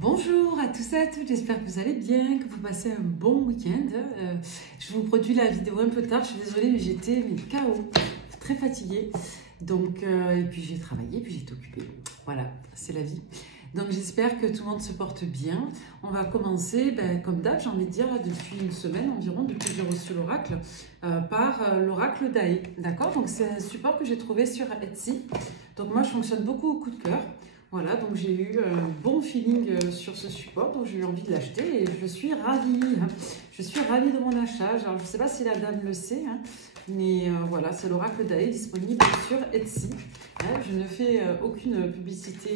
Bonjour à tous et à toutes, j'espère que vous allez bien, que vous passez un bon week-end. Je vous produis la vidéo un peu tard, je suis désolée mais j'étais KO, très fatiguée. Donc, et puis j'ai travaillé, puis j'ai été occupée. Voilà, c'est la vie. Donc j'espère que tout le monde se porte bien. On va commencer, comme d'hab, j'ai envie de dire, depuis une semaine environ, depuis que j'ai reçu l'oracle, par l'oracle d'Ae. D'accord? Donc c'est un support que j'ai trouvé sur Etsy. Donc moi je fonctionne beaucoup au coup de cœur. Voilà, donc j'ai eu un bon feeling sur ce support, donc j'ai eu envie de l'acheter et je suis ravie. Je suis ravie de mon achat. Alors je ne sais pas si la dame le sait, mais voilà, c'est l'oracle d'Ae disponible sur Etsy. Je ne fais aucune publicité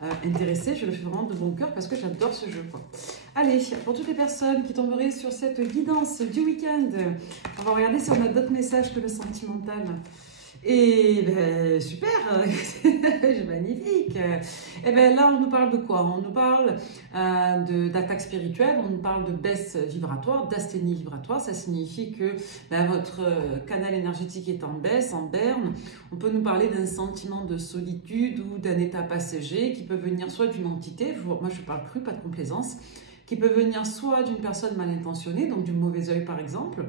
intéressée, je le fais vraiment de bon cœur parce que j'adore ce jeu, quoi. Allez, pour toutes les personnes qui tomberaient sur cette guidance du week-end, on va regarder si on a d'autres messages que le sentimental. Et ben, super, magnifique. Et ben là, on nous parle de quoi? On nous parle d'attaque spirituelle, on nous parle de baisse vibratoire, d'asthénie vibratoire. Ça signifie que votre canal énergétique est en baisse, en berne. On peut nous parler d'un sentiment de solitude ou d'un état passager qui peut venir soit d'une entité, moi je parle cru, pas de complaisance, qui peut venir soit d'une personne mal intentionnée, donc du mauvais œil par exemple.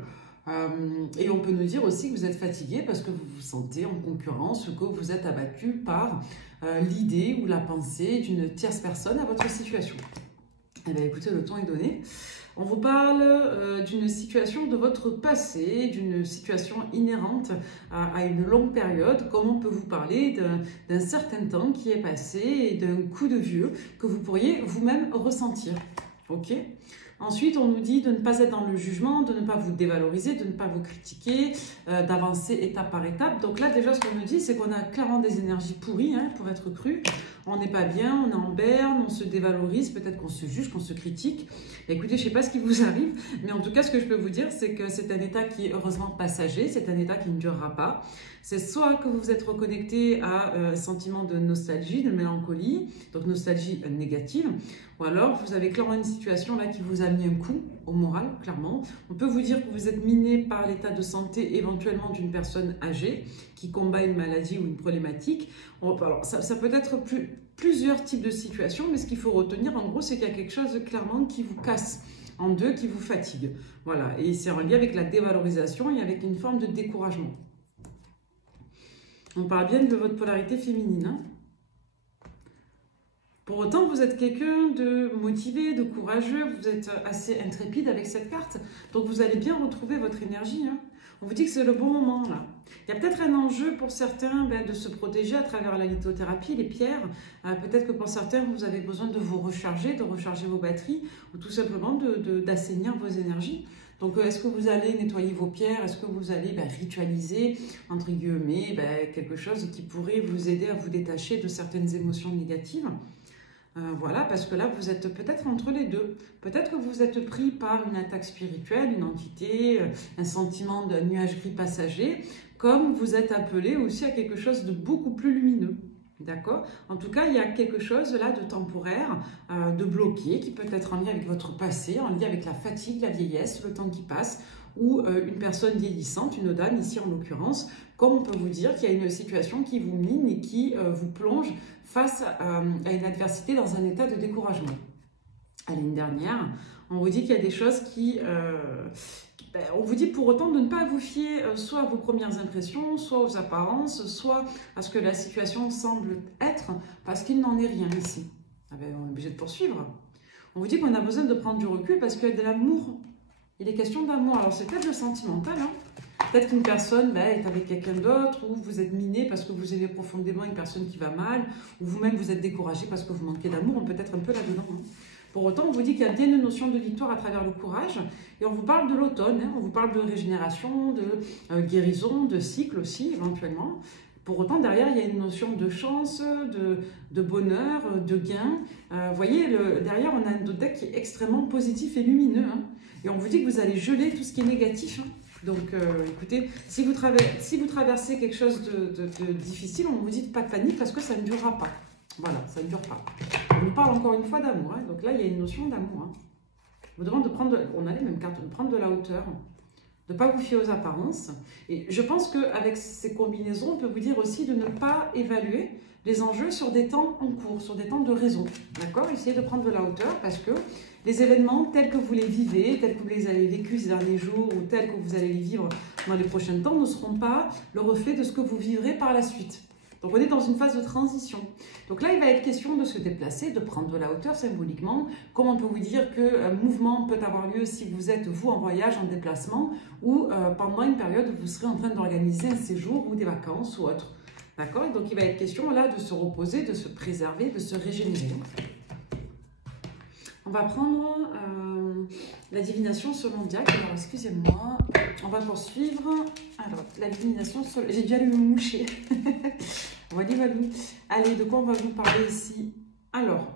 Et on peut nous dire aussi que vous êtes fatigué parce que vous vous sentez en concurrence ou que vous êtes abattu par l'idée ou la pensée d'une tierce personne à votre situation. Eh bien, écoutez, le ton est donné. On vous parle d'une situation de votre passé, d'une situation inhérente à une longue période, comme on peut vous parler d'un certain temps qui est passé et d'un coup de vieux que vous pourriez vous-même ressentir. Ok ? Ensuite, on nous dit de ne pas être dans le jugement, de ne pas vous dévaloriser, de ne pas vous critiquer, d'avancer étape par étape. Donc là, déjà, ce qu'on nous dit, c'est qu'on a clairement des énergies pourries, pour être cru. On n'est pas bien, on est en berne, on se dévalorise, peut-être qu'on se juge, qu'on se critique. Écoutez, je ne sais pas ce qui vous arrive, mais en tout cas, ce que je peux vous dire, c'est que c'est un état qui est heureusement passager, c'est un état qui ne durera pas. C'est soit que vous vous êtes reconnecté à un sentiment de nostalgie, de mélancolie, donc nostalgie négative, ou alors vous avez clairement une situation là qui vous a mis un coup au moral, clairement. On peut vous dire que vous êtes miné par l'état de santé éventuellement d'une personne âgée qui combat une maladie ou une problématique. Alors, ça peut être plusieurs types de situations, mais ce qu'il faut retenir en gros, c'est qu'il y a quelque chose clairement qui vous casse en deux, qui vous fatigue. Voilà, et c'est en lien avec la dévalorisation et avec une forme de découragement. On parle bien de votre polarité féminine. Pour autant, vous êtes quelqu'un de motivé, de courageux, vous êtes assez intrépide avec cette carte, donc vous allez bien retrouver votre énergie. On vous dit que c'est le bon moment là. Il y a peut-être un enjeu pour certains de se protéger à travers la lithothérapie, les pierres. Peut-être que pour certains, vous avez besoin de vous recharger, de recharger vos batteries, ou tout simplement d'assainir vos énergies. Donc, est-ce que vous allez nettoyer vos pierres? Est-ce que vous allez ritualiser, entre guillemets, quelque chose qui pourrait vous aider à vous détacher de certaines émotions négatives? Voilà, parce que là, vous êtes peut-être entre les deux. Peut-être que vous êtes pris par une attaque spirituelle, une entité, un sentiment d'un nuage gris passager, comme vous êtes appelé aussi à quelque chose de beaucoup plus lumineux. D'accord? En tout cas, il y a quelque chose là de temporaire, de bloqué, qui peut être en lien avec votre passé, en lien avec la fatigue, la vieillesse, le temps qui passe, ou une personne vieillissante, une dame ici en l'occurrence, comme on peut vous dire qu'il y a une situation qui vous mine et qui vous plonge face à une adversité dans un état de découragement. Allez, une dernière, on vous dit qu'il y a des choses qui... on vous dit pour autant de ne pas vous fier soit à vos premières impressions, soit aux apparences, soit à ce que la situation semble être, parce qu'il n'en est rien ici. On est obligé de poursuivre. On vous dit qu'on a besoin de prendre du recul parce qu'il y a de l'amour. Il est question d'amour. Alors c'est peut-être le sentimental, Peut-être qu'une personne est avec quelqu'un d'autre, ou vous êtes miné parce que vous aimez profondément une personne qui va mal, ou vous-même vous êtes découragé parce que vous manquez d'amour, on peut être un peu là-dedans. Pour autant, on vous dit qu'il y a bien une notion de victoire à travers le courage, et on vous parle de l'automne, on vous parle de régénération, de guérison, de cycle aussi, éventuellement. Pour autant, derrière, il y a une notion de chance, de bonheur, de gain. Vous voyez, derrière, on a un deck qui est extrêmement positif et lumineux, et on vous dit que vous allez geler tout ce qui est négatif, Donc, écoutez, si vous traversez quelque chose de difficile, on vous dit pas de panique parce que ça ne durera pas. Voilà, ça ne dure pas. On nous parle encore une fois d'amour. Donc là, il y a une notion d'amour. Je vous demande de prendre, on a les mêmes cartes, de prendre de la hauteur, de ne pas vous fier aux apparences. Et je pense qu'avec ces combinaisons, on peut vous dire aussi de ne pas évaluer les enjeux sur des temps en cours, sur des temps de raison. D'accord? Essayez de prendre de la hauteur parce que les événements tels que vous les vivez, tels que vous les avez vécus ces derniers jours ou tels que vous allez les vivre dans les prochains temps ne seront pas le reflet de ce que vous vivrez par la suite. Donc on est dans une phase de transition. Donc là, il va être question de se déplacer, de prendre de la hauteur symboliquement. Comme on peut vous dire qu'un mouvement peut avoir lieu si vous êtes, vous, en voyage, en déplacement, ou pendant une période où vous serez en train d'organiser un séjour ou des vacances ou autre. D'accord? Et donc il va être question là de se reposer, de se préserver, de se régénérer. On va prendre la divination selon Diac. Alors, excusez-moi. On va poursuivre. Alors, la divination selon... J'ai déjà lu me moucher. Voilà. Allez, de quoi on va vous parler ici? Alors,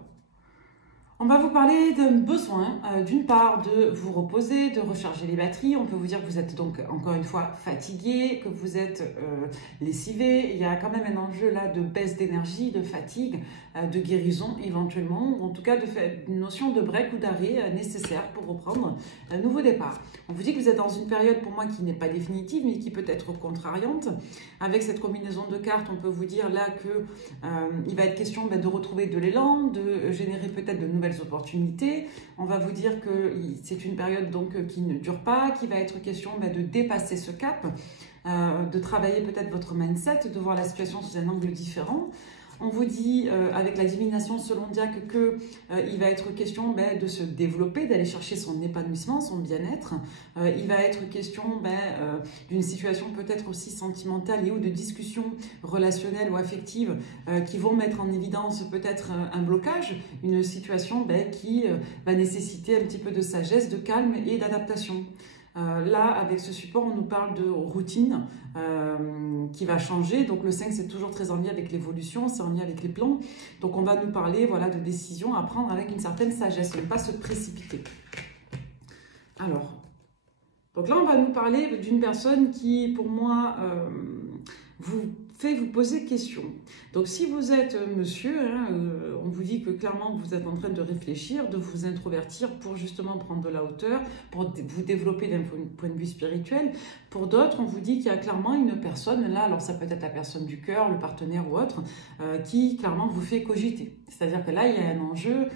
on va vous parler d'un besoin, d'une part, de vous reposer, de recharger les batteries. On peut vous dire que vous êtes donc, encore une fois, fatigué, que vous êtes lessivé. Il y a quand même un enjeu là de baisse d'énergie, de fatigue, de guérison éventuellement, ou en tout cas une notion de break ou d'arrêt nécessaire pour reprendre un nouveau départ. On vous dit que vous êtes dans une période pour moi qui n'est pas définitive, mais qui peut être contrariante. Avec cette combinaison de cartes, on peut vous dire là que il va être question de retrouver de l'élan, de générer peut-être de nouvelles opportunités. On va vous dire que c'est une période donc qui ne dure pas, qui va être question de dépasser ce cap, de travailler peut-être votre mindset, de voir la situation sous un angle différent. On vous dit, avec la divination selon Diac, qu'il va être question de se développer, d'aller chercher son épanouissement, son bien-être. Il va être question d'une situation peut-être aussi sentimentale et ou de discussions relationnelles ou affectives qui vont mettre en évidence peut-être un blocage, une situation qui va nécessiter un petit peu de sagesse, de calme et d'adaptation. Là, avec ce support, on nous parle de routine qui va changer. Donc, le 5, c'est toujours très en lien avec l'évolution, c'est en lien avec les plans. Donc, on va nous parler de décisions à prendre avec une certaine sagesse, ne pas se précipiter. Alors, donc là, on va nous parler d'une personne qui, pour moi, vous fait vous poser question. Donc, si vous êtes monsieur, on vous dit que clairement, vous êtes en train de réfléchir, de vous introvertir pour justement prendre de la hauteur, pour vous développer d'un point de vue spirituel. Pour d'autres, on vous dit qu'il y a clairement une personne, là, alors ça peut être la personne du cœur, le partenaire ou autre, qui clairement vous fait cogiter. C'est-à-dire que là, il y a un enjeu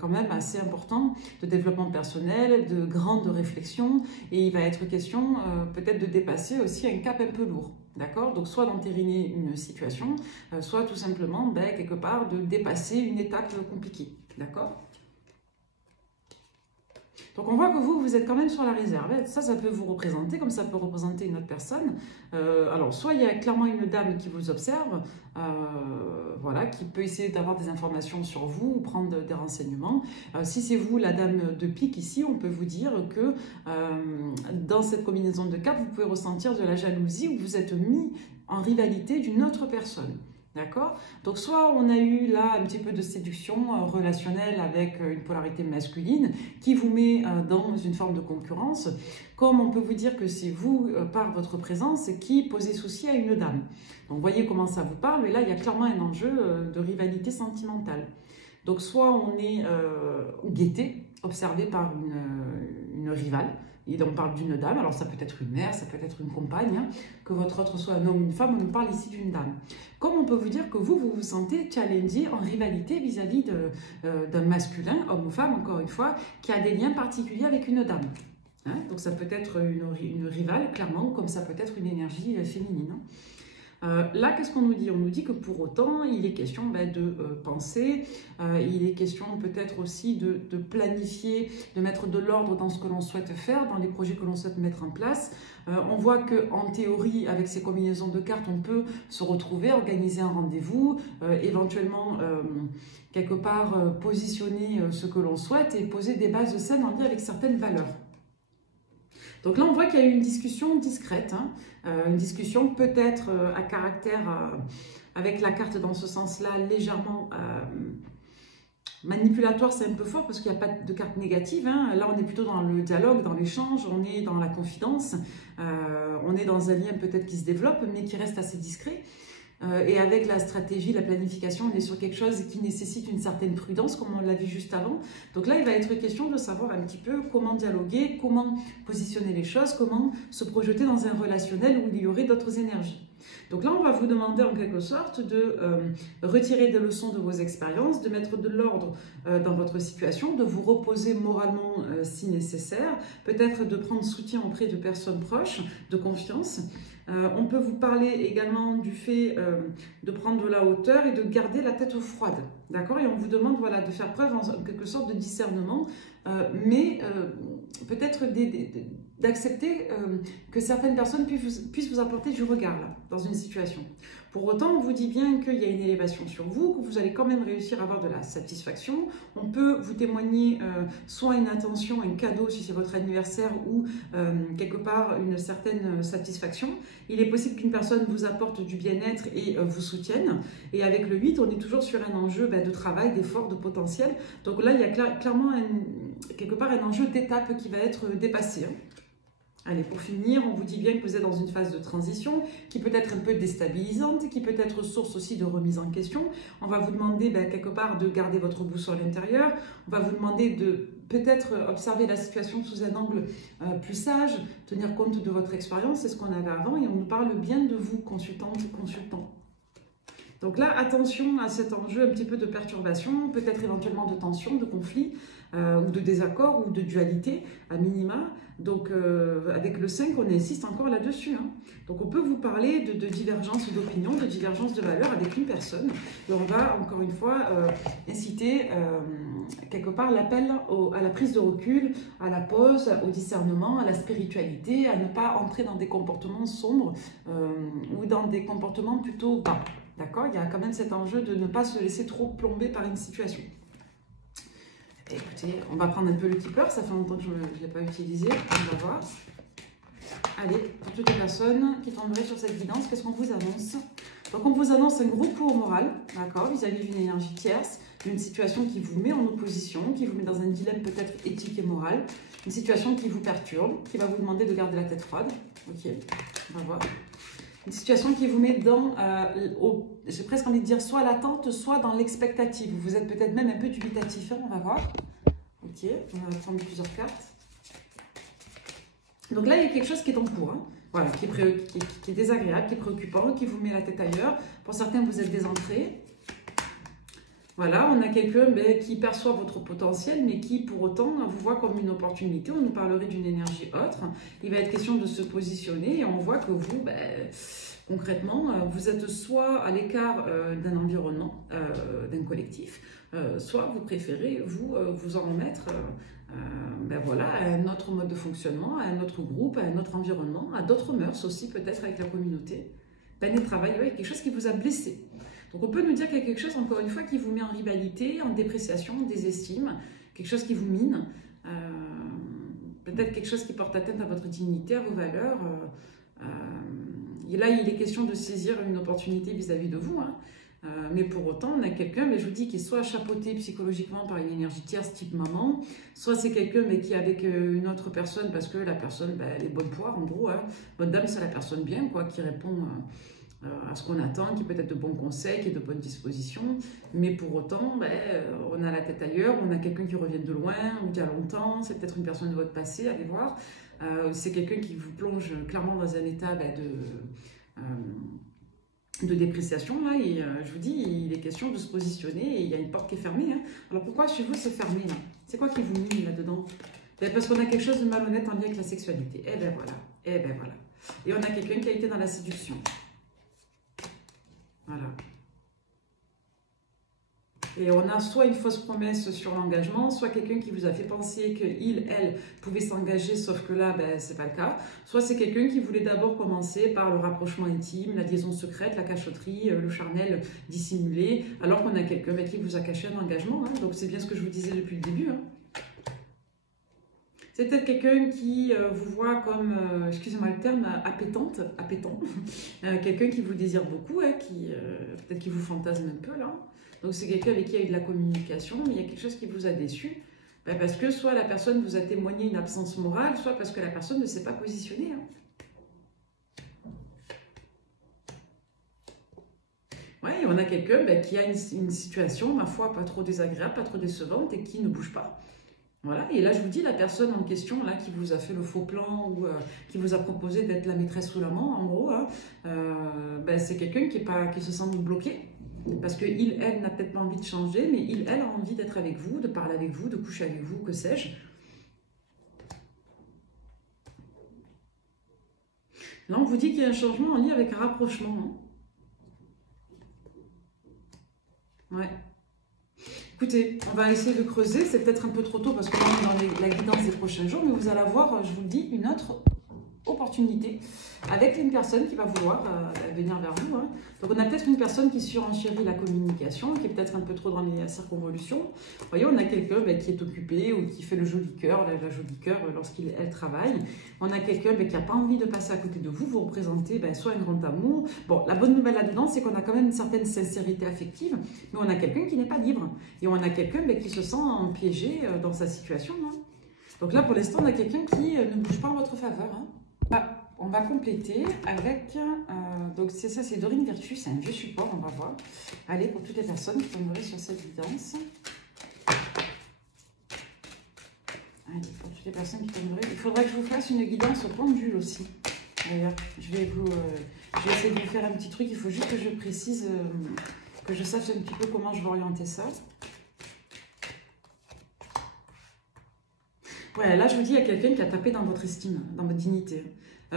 quand même assez important de développement personnel, de grande réflexion, et il va être question peut-être de dépasser aussi un cap un peu lourd. D'accord? Donc, soit d'entériner une situation, soit tout simplement, quelque part, de dépasser une étape compliquée. D'accord? Donc, on voit que vous êtes quand même sur la réserve. Ça peut vous représenter, comme ça peut représenter une autre personne. Alors, soit il y a clairement une dame qui vous observe, voilà, qui peut essayer d'avoir des informations sur vous ou prendre des renseignements. Si c'est vous, la dame de pique ici, on peut vous dire que dans cette combinaison de cartes, vous pouvez ressentir de la jalousie ou vous êtes mis en rivalité d'une autre personne. D'accord? Donc, soit on a eu là un petit peu de séduction relationnelle avec une polarité masculine qui vous met dans une forme de concurrence, comme on peut vous dire que c'est vous, par votre présence, qui posez souci à une dame. Donc, voyez comment ça vous parle, mais là, il y a clairement un enjeu de rivalité sentimentale. Donc, soit on est guetté, observé par une rivale, et on parle d'une dame, alors ça peut être une mère, ça peut être une compagne, que votre autre soit un homme ou une femme, on nous parle ici d'une dame. Comme on peut vous dire que vous vous sentez challengé en rivalité vis-à-vis d'un masculin, homme ou femme, encore une fois, qui a des liens particuliers avec une dame. Donc ça peut être une rivale, clairement, comme ça peut être une énergie féminine. Là, qu'est-ce qu'on nous dit? On nous dit que pour autant, il est question de penser, il est question peut-être aussi de planifier, de mettre de l'ordre dans ce que l'on souhaite faire, dans les projets que l'on souhaite mettre en place. On voit qu'en théorie, avec ces combinaisons de cartes, on peut se retrouver, organiser un rendez-vous, éventuellement, quelque part, positionner ce que l'on souhaite et poser des bases saines en lien avec certaines valeurs. Donc là, on voit qu'il y a eu une discussion discrète, une discussion peut-être à caractère, avec la carte dans ce sens-là, légèrement manipulatoire, c'est un peu fort parce qu'il n'y a pas de carte négative. Là, on est plutôt dans le dialogue, dans l'échange, on est dans la confidence, on est dans un lien peut-être qui se développe, mais qui reste assez discret. Et avec la stratégie, la planification, on est sur quelque chose qui nécessite une certaine prudence, comme on l'a vu juste avant. Donc là, il va être question de savoir un petit peu comment dialoguer, comment positionner les choses, comment se projeter dans un relationnel où il y aurait d'autres énergies. Donc là, on va vous demander en quelque sorte de retirer des leçons de vos expériences, de mettre de l'ordre dans votre situation, de vous reposer moralement si nécessaire, peut-être de prendre soutien auprès de personnes proches, de confiance. On peut vous parler également du fait de prendre de la hauteur et de garder la tête froide, d'accord? Et on vous demande voilà, de faire preuve en quelque sorte de discernement, mais peut-être d'accepter que certaines personnes puissent vous apporter du regard là, dans une situation. Pour autant, on vous dit bien qu'il y a une élévation sur vous, que vous allez quand même réussir à avoir de la satisfaction. On peut vous témoigner soit une attention, un cadeau si c'est votre anniversaire ou quelque part une certaine satisfaction. Il est possible qu'une personne vous apporte du bien-être et vous soutienne. Et avec le 8, on est toujours sur un enjeu de travail, d'effort, de potentiel. Donc là, il y a clairement quelque part un enjeu d'étape qui va être dépassé. Allez, pour finir, on vous dit bien que vous êtes dans une phase de transition qui peut être un peu déstabilisante, qui peut être source aussi de remise en question. On va vous demander quelque part de garder votre boussole intérieure. On va vous demander de peut-être observer la situation sous un angle plus sage, tenir compte de votre expérience, c'est ce qu'on avait avant, et on nous parle bien de vous, consultante et consultant. Donc là, attention à cet enjeu un petit peu de perturbation, peut-être éventuellement de tension, de conflit, ou de désaccord, ou de dualité, à minima. Donc avec le 5, on insiste encore là-dessus. Hein. Donc on peut vous parler de divergence d'opinion, de divergence de valeur avec une personne. Et on va, encore une fois, inciter quelque part l'appel à la prise de recul, à la pause, au discernement, à la spiritualité, à ne pas entrer dans des comportements sombres ou dans des comportements plutôt bas. D'accord? Il y a quand même cet enjeu de ne pas se laisser trop plomber par une situation. Écoutez, on va prendre un peu le tipeur, ça fait longtemps que je ne l'ai pas utilisé, on va voir. Allez, pour toutes les personnes qui tomberaient sur cette guidance, qu'est-ce qu'on vous annonce? Donc on vous annonce un gros coup au moral, d'accord, vis-à-vis d'une énergie tierce, d'une situation qui vous met en opposition, qui vous met dans un dilemme peut-être éthique et moral, une situation qui vous perturbe, qui va vous demander de garder la tête froide. Ok, on va voir. Une situation qui vous met dans, j'ai presque envie de dire, soit l'attente, soit dans l'expectative. Vous êtes peut-être même un peu dubitatif, hein, on va voir. Ok, on va prendre plusieurs cartes. Donc là, il y a quelque chose qui est en cours, hein. Voilà, qui est désagréable, qui est préoccupant, qui vous met la tête ailleurs. Pour certains, vous êtes décentrés. Voilà, on a quelqu'un qui perçoit votre potentiel, mais qui pour autant vous voit comme une opportunité. On nous parlerait d'une énergie autre. Il va être question de se positionner et on voit que vous, concrètement, vous êtes soit à l'écart d'un environnement, d'un collectif, soit vous préférez vous en remettre voilà, à un autre mode de fonctionnement, à un autre groupe, à un autre environnement, à d'autres mœurs aussi peut-être avec la communauté. Peine et travail, ouais, quelque chose qui vous a blessé. Donc on peut nous dire qu'il y a quelque chose, encore une fois, qui vous met en rivalité, en dépréciation, en désestime, quelque chose qui vous mine, peut-être quelque chose qui porte atteinte à votre dignité, à vos valeurs. Et là, il est question de saisir une opportunité vis-à-vis de vous, hein. Mais pour autant, on a quelqu'un, je vous dis, qui est soit chapeauté psychologiquement par une énergie tierce type maman, soit c'est quelqu'un qui est avec une autre personne parce que la personne, elle est bonne poire, en gros, hein. Bonne dame, c'est la personne bien, quoi, qui répond à ce qu'on attend, qui peut être de bons conseils, qui est de bonnes dispositions, mais pour autant, on a la tête ailleurs, on a quelqu'un qui revient de loin, ou d'il y a longtemps, c'est peut-être une personne de votre passé, allez voir, c'est quelqu'un qui vous plonge clairement dans un état de dépréciation, là, et je vous dis, il est question de se positionner, et il y a une porte qui est fermée, hein. Alors pourquoi chez vous c'est fermé, là? C'est quoi qui vous mine là-dedans? Parce qu'on a quelque chose de malhonnête en lien avec la sexualité, voilà, voilà. Et on a quelqu'un qui a été dans la séduction. Voilà. Et on a soit une fausse promesse sur l'engagement, soit quelqu'un qui vous a fait penser qu'il, elle, pouvait s'engager, sauf que là, c'est pas le cas. Soit c'est quelqu'un qui voulait d'abord commencer par le rapprochement intime, la liaison secrète, la cachotterie, le charnel dissimulé, alors qu'on a quelqu'un qui vous a caché un engagement, hein. Donc c'est bien ce que je vous disais depuis le début, hein. C'est peut-être quelqu'un qui vous voit comme, excusez-moi le terme, appétant, quelqu'un qui vous désire beaucoup, hein, peut-être qui vous fantasme un peu là. Donc c'est quelqu'un avec qui il y a eu de la communication, mais il y a quelque chose qui vous a déçu, parce que soit la personne vous a témoigné une absence morale, soit parce que la personne ne s'est pas positionnée, hein. Ouais, on a quelqu'un qui a une situation, ma foi, pas trop désagréable, pas trop décevante et qui ne bouge pas. Voilà, et là je vous dis, la personne en question là qui vous a fait le faux plan ou qui vous a proposé d'être la maîtresse sous l'amant, en gros, hein, ben, c'est quelqu'un qui se sent bloqué. Parce que il, elle n'a peut-être pas envie de changer, mais il, elle a envie d'être avec vous, de parler avec vous, de coucher avec vous, que sais-je. Là on vous dit qu'il y a un changement en lien avec un rapprochement. Hein. Ouais. Écoutez, on va essayer de creuser, c'est peut-être un peu trop tôt parce qu'on est dans la guidance des prochains jours, mais vous allez avoir, je vous le dis, une autre opportunité avec une personne qui va vouloir venir vers vous. Hein. Donc on a peut-être une personne qui surenchérit la communication, qui est peut-être un peu trop dans les circonvolutions. Vous voyez, on a quelqu'un qui est occupé ou qui fait le joli cœur, la jolie cœur lorsqu'elle travaille. On a quelqu'un qui n'a pas envie de passer à côté de vous, vous représentez soit un grand amour. Bon, la bonne nouvelle là-dedans, c'est qu'on a quand même une certaine sincérité affective, mais on a quelqu'un qui n'est pas libre. Et on a quelqu'un qui se sent piégé dans sa situation. Hein. Donc là, pour l'instant, on a quelqu'un qui ne bouge pas en votre faveur. Hein. On va compléter avec, donc c'est ça, c'est Dorine Virtue, c'est un vieux support, on va voir. Allez, pour toutes les personnes qui tomberaient sur cette guidance. Allez, pour toutes les personnes qui tomberaient, il faudrait que je vous fasse une guidance au pendule aussi. D'ailleurs, je vais essayer de vous faire un petit truc, il faut juste que je précise, que je sache un petit peu comment je vais orienter ça. Ouais, là, je vous dis, il y a quelqu'un qui a tapé dans votre estime, dans votre dignité.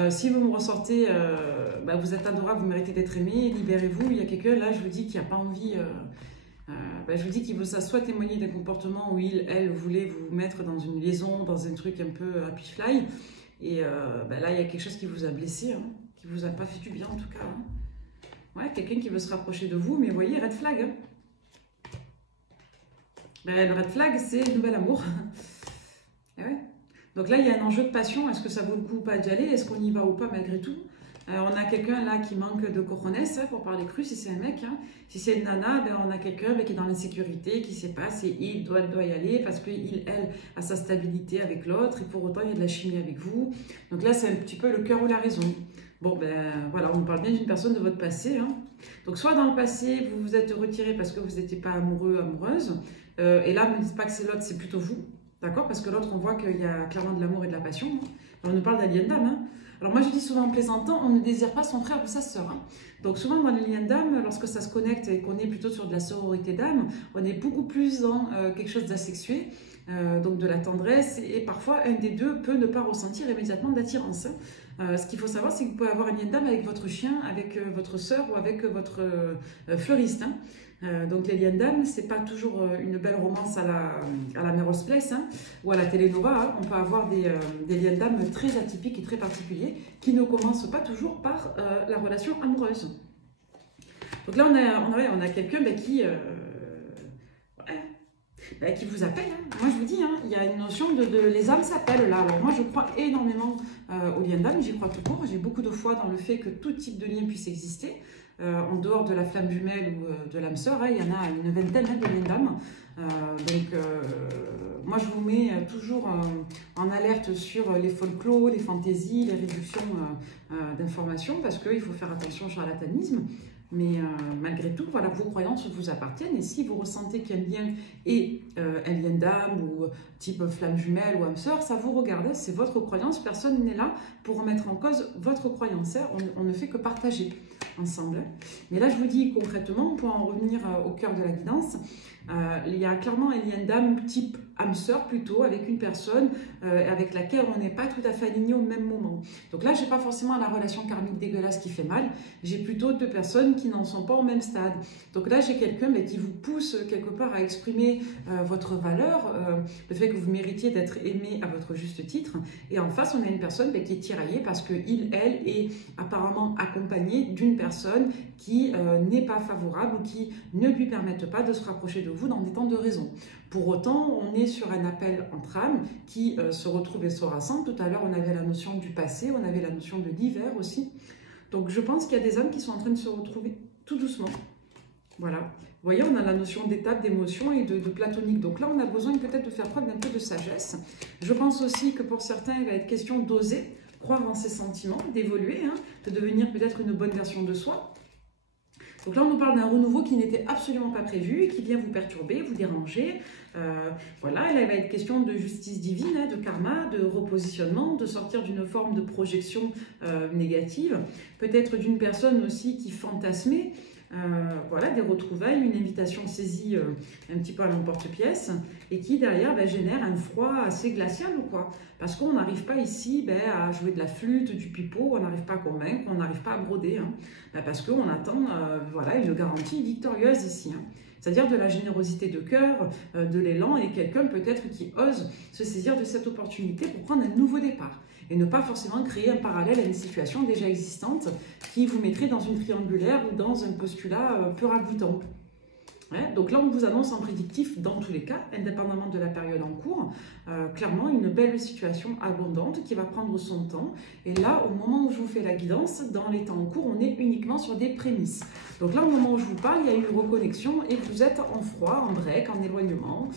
Si vous me ressortez, vous êtes adorable, vous méritez d'être aimé, libérez-vous. Il y a quelqu'un, là, je vous dis, qui n'a pas envie... je vous dis qu'il veut ça soit témoigner d'un comportement où il, elle, voulait vous mettre dans une liaison, dans un truc un peu happy fly. Et là, il y a quelque chose qui vous a blessé, hein, qui vous a pas fait du bien, en tout cas. Hein. Ouais, quelqu'un qui veut se rapprocher de vous, mais vous voyez, red flag. Hein. Le red flag, c'est le nouvel amour. Et ouais. Donc là, il y a un enjeu de passion. Est-ce que ça vaut le coup ou pas d'y aller? Est-ce qu'on y va ou pas malgré tout? On a quelqu'un là qui manque de cojones, hein, pour parler cru, si c'est un mec. Hein. Si c'est une nana, on a quelqu'un qui est dans l'insécurité, qui ne sait pas si il doit y aller parce qu'il, elle, a sa stabilité avec l'autre et pour autant, il y a de la chimie avec vous. Donc là, c'est un petit peu le cœur ou la raison. Bon, voilà, on parle bien d'une personne de votre passé. Hein. Donc soit dans le passé, vous vous êtes retiré parce que vous n'étiez pas amoureux, amoureuse. Et là, ne dites pas que c'est l'autre, c'est plutôt vous. D'accord? Parce que l'autre, on voit qu'il y a clairement de l'amour et de la passion. Hein. On nous parle d'alien d'âme. Hein. Alors moi, je dis souvent en plaisantant, on ne désire pas son frère ou sa sœur. Hein. Donc souvent, dans les liens d'âme, lorsque ça se connecte et qu'on est plutôt sur de la sororité d'âme, on est beaucoup plus dans quelque chose d'asexué, donc de la tendresse. Et parfois, un des deux peut ne pas ressentir immédiatement d'attirance. Hein. Ce qu'il faut savoir, c'est que vous pouvez avoir un lien d'âme avec votre chien, avec votre sœur ou avec votre fleuriste. Hein. Donc les liens d'âme, c'est pas toujours une belle romance à la Melrose Place, hein, ou à la Télénova. Hein. On peut avoir des liens d'âme très atypiques et très particuliers qui ne commencent pas toujours par la relation amoureuse. Donc là, on a quelqu'un qui vous appelle. Hein. Moi, je vous dis, hein, il y a une notion de les âmes s'appellent là. Alors moi, je crois énormément aux liens d'âme, j'y crois tout court. J'ai beaucoup de foi dans le fait que tout type de lien puisse exister. En dehors de la flamme jumelle ou de l'âme sœur, hein, il y en a une vingtaine de liens d'âme. Moi, je vous mets toujours en alerte sur les folklores, les fantaisies, les réductions d'informations, parce qu'il faut faire attention au charlatanisme. Mais malgré tout, voilà, vos croyances vous appartiennent. Et si vous ressentez qu'un lien est un lien d'âme ou type flamme jumelle ou âme sœur, ça vous regarde. C'est votre croyance. Personne n'est là pour remettre en cause votre croyance. On ne fait que partager ensemble. Mais là, je vous dis concrètement, pour en revenir au cœur de la guidance, il y a clairement un lien d'âme type âme sœur plutôt, avec une personne avec laquelle on n'est pas tout à fait aligné au même moment. Donc là, je n'ai pas forcément la relation karmique dégueulasse qui fait mal, j'ai plutôt deux personnes qui n'en sont pas au même stade. Donc là, j'ai quelqu'un qui vous pousse quelque part à exprimer votre valeur, le fait que vous méritiez d'être aimé à votre juste titre. Et en face, on a une personne qui est tiraillée parce que elle est apparemment accompagnée d'une personne qui n'est pas favorable ou qui ne lui permettent pas de se rapprocher de vous dans des temps de raison. Pour autant, on est sur un appel entre âmes qui se retrouve et se rassemble. Tout à l'heure, on avait la notion du passé, on avait la notion de l'hiver aussi. Donc, je pense qu'il y a des âmes qui sont en train de se retrouver tout doucement. Voilà. Vous voyez, on a la notion d'étape, d'émotion et de platonique. Donc là, on a besoin peut-être de faire preuve d'un peu de sagesse. Je pense aussi que pour certains, il va être question d'oser croire en ses sentiments, d'évoluer, hein, de devenir peut-être une bonne version de soi. Donc là, on nous parle d'un renouveau qui n'était absolument pas prévu, qui vient vous perturber, vous déranger. Voilà, et là, il va être question de justice divine, hein, de karma, de repositionnement, de sortir d'une forme de projection négative. Peut-être d'une personne aussi qui fantasmait. Voilà, des retrouvailles, une invitation saisie un petit peu à l'emporte-pièce et qui derrière génère un froid assez glacial ou quoi. Parce qu'on n'arrive pas ici à jouer de la flûte, du pipeau, on n'arrive pas à convaincre, on n'arrive pas à broder. Hein, parce qu'on attend voilà, une garantie victorieuse ici. Hein. C'est-à-dire de la générosité de cœur, de l'élan et quelqu'un peut-être qui ose se saisir de cette opportunité pour prendre un nouveau départ. Et ne pas forcément créer un parallèle à une situation déjà existante qui vous mettrait dans une triangulaire ou dans un postulat peu ragoûtant. Ouais, donc là, on vous annonce en prédictif dans tous les cas, indépendamment de la période en cours, clairement une belle situation abondante qui va prendre son temps. Et là, au moment où je vous fais la guidance, dans les temps en cours, on est uniquement sur des prémices. Donc là, au moment où je vous parle, il y a une reconnexion et vous êtes en froid, en break, en éloignement,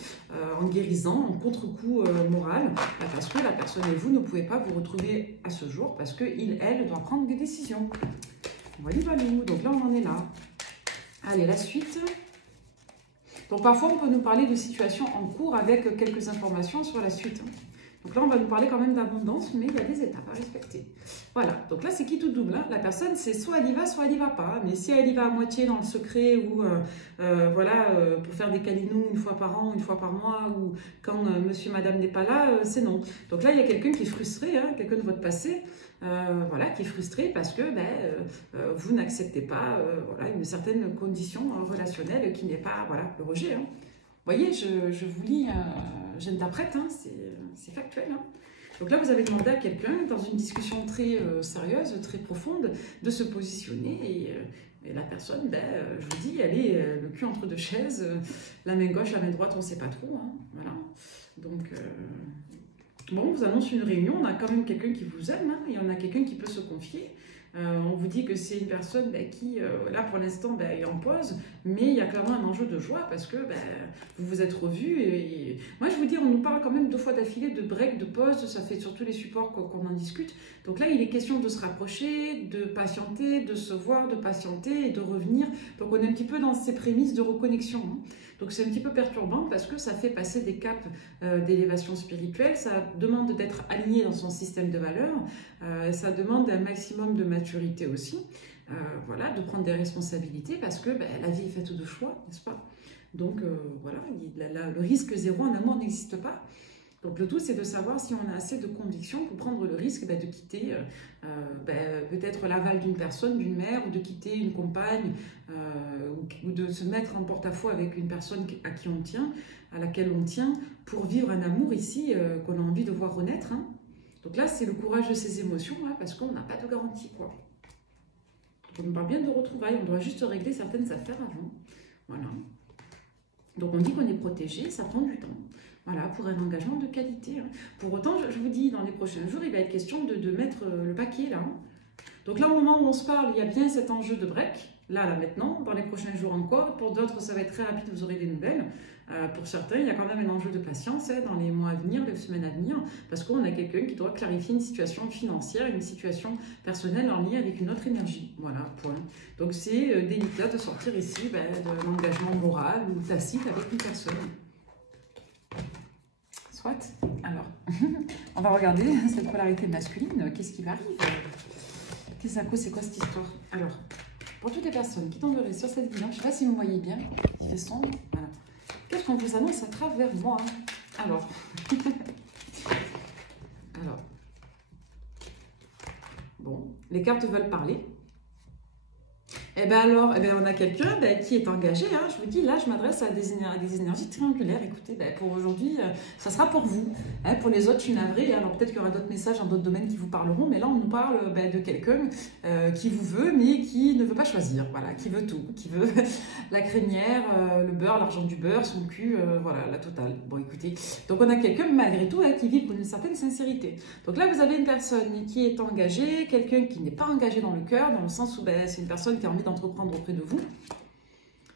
en guérison, en contre-coup moral, parce que la personne et vous ne pouvez pas vous retrouver à ce jour parce qu'il, elle, doit prendre des décisions. Voilà, donc là, on en est là. Allez, la suite. Donc parfois, on peut nous parler de situations en cours avec quelques informations sur la suite. Donc là, on va nous parler quand même d'abondance, mais il y a des étapes à respecter. Voilà, donc là, c'est qui tout double. Hein. La personne, c'est soit elle y va, soit elle y va pas. Mais si elle y va à moitié dans le secret ou voilà, pour faire des câlinous une fois par an, une fois par mois, ou quand monsieur, madame n'est pas là, c'est non. Donc là, il y a quelqu'un qui est frustré, hein, quelqu'un de votre passé, voilà, qui est frustré parce que vous n'acceptez pas voilà, une certaine condition relationnelle qui n'est pas voilà, le rejet. Hein. Vous voyez, je vous lis, j'interprète, hein, c'est factuel. Hein. Donc là, vous avez demandé à quelqu'un, dans une discussion très sérieuse, très profonde, de se positionner et la personne, je vous dis, elle est le cul entre deux chaises, la main gauche, la main droite, on ne sait pas trop. Hein, voilà. Donc, bon, on vous annonce une réunion, on a quand même quelqu'un qui vous aime, hein, et on a quelqu'un qui peut se confier. On vous dit que c'est une personne qui, là pour l'instant, est en pause, mais il y a clairement un enjeu de joie parce que vous vous êtes revus. Et moi, je vous dis, on nous parle quand même 2 fois d'affilée de break, de pause, ça fait sur tous les supports qu'on en discute. Donc là, il est question de se rapprocher, de patienter, de se voir, de patienter et de revenir. Donc on est un petit peu dans ces prémices de reconnexion. Hein. Donc c'est un petit peu perturbant parce que ça fait passer des caps d'élévation spirituelle, ça demande d'être aligné dans son système de valeurs, ça demande un maximum de maturité aussi, voilà, de prendre des responsabilités parce que la vie est faite de choix, n'est-ce pas? Donc voilà, le risque zéro en amour n'existe pas. Donc le tout, c'est de savoir si on a assez de conviction pour prendre le risque de quitter peut-être l'aval d'une personne, d'une mère, ou de quitter une compagne, ou de se mettre en porte-à-faux avec une personne à qui on tient, à laquelle on tient, pour vivre un amour ici qu'on a envie de voir renaître. Hein. Donc là, c'est le courage de ses émotions, là, parce qu'on n'a pas de garantie, quoi. Donc on nous parle bien de retrouvailles, on doit juste régler certaines affaires avant. Voilà. Donc on dit qu'on est protégé, ça prend du temps. Voilà, pour un engagement de qualité. Hein. Pour autant, je vous dis, dans les prochains jours, il va être question de mettre le paquet là. Hein. Donc là, au moment où on se parle, il y a bien cet enjeu de break. Là, maintenant, dans les prochains jours encore. Pour d'autres, ça va être très rapide, vous aurez des nouvelles. Pour certains, il y a quand même un enjeu de patience hein, dans les mois à venir, les semaines à venir, parce qu'on a quelqu'un qui doit clarifier une situation financière, une situation personnelle en lien avec une autre énergie. Voilà, point. Donc c'est délicat de sortir ici de l'engagement moral ou tacite avec une personne. Soit. Alors, on va regarder cette polarité masculine. Qu'est-ce qui m'arrive? Qu'est-ce que c'est quoi cette histoire? Alors, pour toutes les personnes qui tomberaient sur cette vidéo, je ne sais pas si vous voyez bien, il fait sombre. Voilà. Qu'est-ce qu'on vous annonce à travers moi? Alors, bon, les cartes veulent parler. Eh bien alors, on a quelqu'un qui est engagé. Hein. Je vous dis, là, je m'adresse à des énergies triangulaires. Écoutez, pour aujourd'hui, ça sera pour vous. Hein. Pour les autres, je suis navrée. Alors peut-être qu'il y aura d'autres messages dans d'autres domaines qui vous parleront. Mais là, on nous parle de quelqu'un qui vous veut, mais qui ne veut pas choisir. Voilà, qui veut tout. Qui veut la crémière, le beurre, l'argent du beurre, son cul, voilà, la totale. Bon, écoutez. Donc on a quelqu'un, malgré tout, qui vit pour une certaine sincérité. Donc là, vous avez une personne qui est engagée, quelqu'un qui n'est pas engagé dans le cœur, dans le sens où c'est une personne qui a envie d'entreprendre auprès de vous.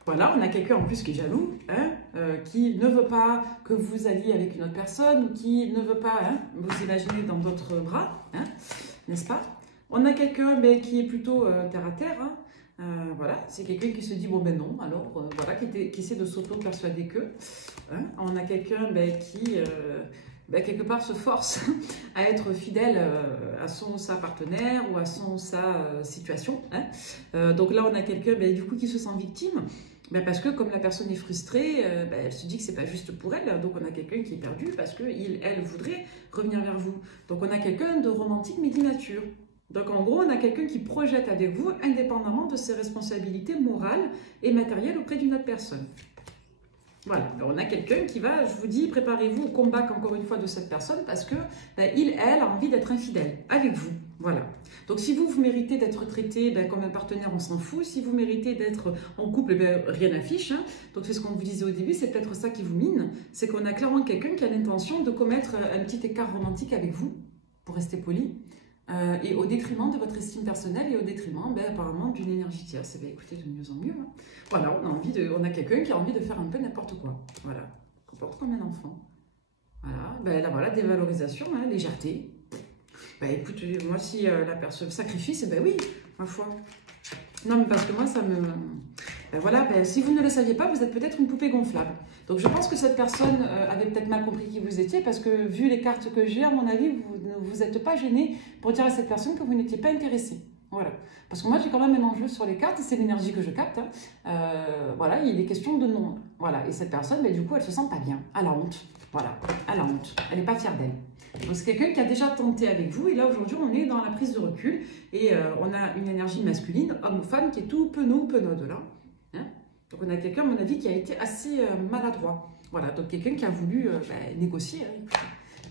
Voilà, on a quelqu'un en plus qui est jaloux, hein, qui ne veut pas que vous alliez avec une autre personne, ou qui ne veut pas vous imaginer dans d'autres bras, hein, n'est-ce pas? On a quelqu'un qui est plutôt terre à terre, hein, Voilà, c'est quelqu'un qui se dit, bon ben non, alors voilà, qui essaie de s'auto-persuader que. Hein. On a quelqu'un qui, quelque part, se force à être fidèle à son ou sa partenaire ou à son ou sa situation. Hein. Donc là, on a quelqu'un du coup qui se sent victime. Parce que comme la personne est frustrée, elle se dit que c'est pas juste pour elle. Donc on a quelqu'un qui est perdu parce elle voudrait revenir vers vous. Donc on a quelqu'un de romantique mais d'immature. Donc en gros, on a quelqu'un qui projette avec vous indépendamment de ses responsabilités morales et matérielles auprès d'une autre personne. Voilà, on a quelqu'un qui va, je vous dis, préparez-vous au combat encore une fois de cette personne parce que elle a envie d'être infidèle avec vous. Voilà. Donc si vous méritez d'être traité comme un partenaire, on s'en fout. Si vous méritez d'être en couple, rien n'affiche. Hein. Donc c'est ce qu'on vous disait au début, c'est peut-être ça qui vous mine. C'est qu'on a clairement quelqu'un qui a l'intention de commettre un petit écart romantique avec vous, pour rester poli. Et au détriment de votre estime personnelle et au détriment apparemment d'une énergie tierce. Écoutez, de mieux en mieux. Hein. Voilà, on a quelqu'un qui a envie de faire un peu n'importe quoi. Voilà, comporte comme un enfant. Voilà, là voilà, dévalorisation, hein, légèreté. Écoutez, moi si la personne sacrifice, oui, ma foi. Non, mais parce que moi, ça me... voilà, si vous ne le saviez pas, vous êtes peut-être une poupée gonflable. Donc, je pense que cette personne avait peut-être mal compris qui vous étiez, parce que, vu les cartes que j'ai, à mon avis, vous ne vous êtes pas gêné pour dire à cette personne que vous n'étiez pas intéressé. Voilà. Parce que moi, j'ai quand même un enjeu sur les cartes, c'est l'énergie que je capte. Hein. Voilà, il est question de non. Voilà, et cette personne, du coup, elle se sent pas bien. Elle a honte. Voilà, elle a honte. Elle n'est pas fière d'elle. Donc c'est quelqu'un qui a déjà tenté avec vous et là aujourd'hui on est dans la prise de recul et on a une énergie masculine, homme ou femme, qui est tout penaud ou penaude là. Hein. Donc on a quelqu'un à mon avis qui a été assez maladroit. Voilà, donc quelqu'un qui a voulu négocier, hein,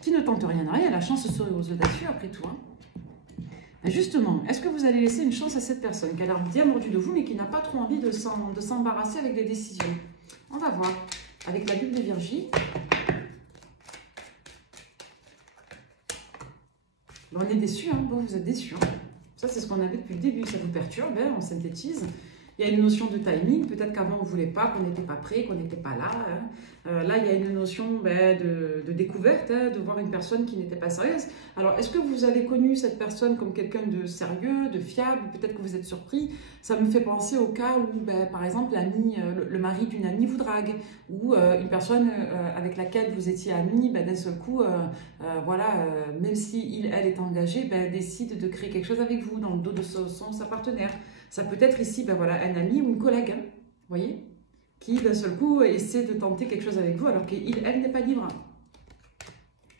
qui ne tente rien à rien, la chance serait aux audacieux après tout. Hein. Justement, est-ce que vous allez laisser une chance à cette personne qui a l'air bien mordue de vous mais qui n'a pas trop envie de s'embarrasser avec des décisions? On va voir, avec la bulle de Virgie. On est déçu, hein. Bon, vous êtes déçu. Hein. Ça, c'est ce qu'on avait depuis le début. Ça vous perturbe, hein, on synthétise. Il y a une notion de timing. Peut-être qu'avant, on ne voulait pas, qu'on n'était pas prêt, qu'on n'était pas là. Hein. Là, il y a une notion de découverte, hein, de voir une personne qui n'était pas sérieuse. Alors, est-ce que vous avez connu cette personne comme quelqu'un de sérieux, de fiable? Peut-être que vous êtes surpris. Ça me fait penser au cas où, par exemple, le mari d'une amie vous drague, ou une personne avec laquelle vous étiez amie, d'un seul coup, même si elle est engagée, décide de créer quelque chose avec vous, dans le dos de sa partenaire. Ça peut être ici, un ami ou une collègue, hein, vous voyez, qui d'un seul coup essaie de tenter quelque chose avec vous alors qu'elle n'est pas libre.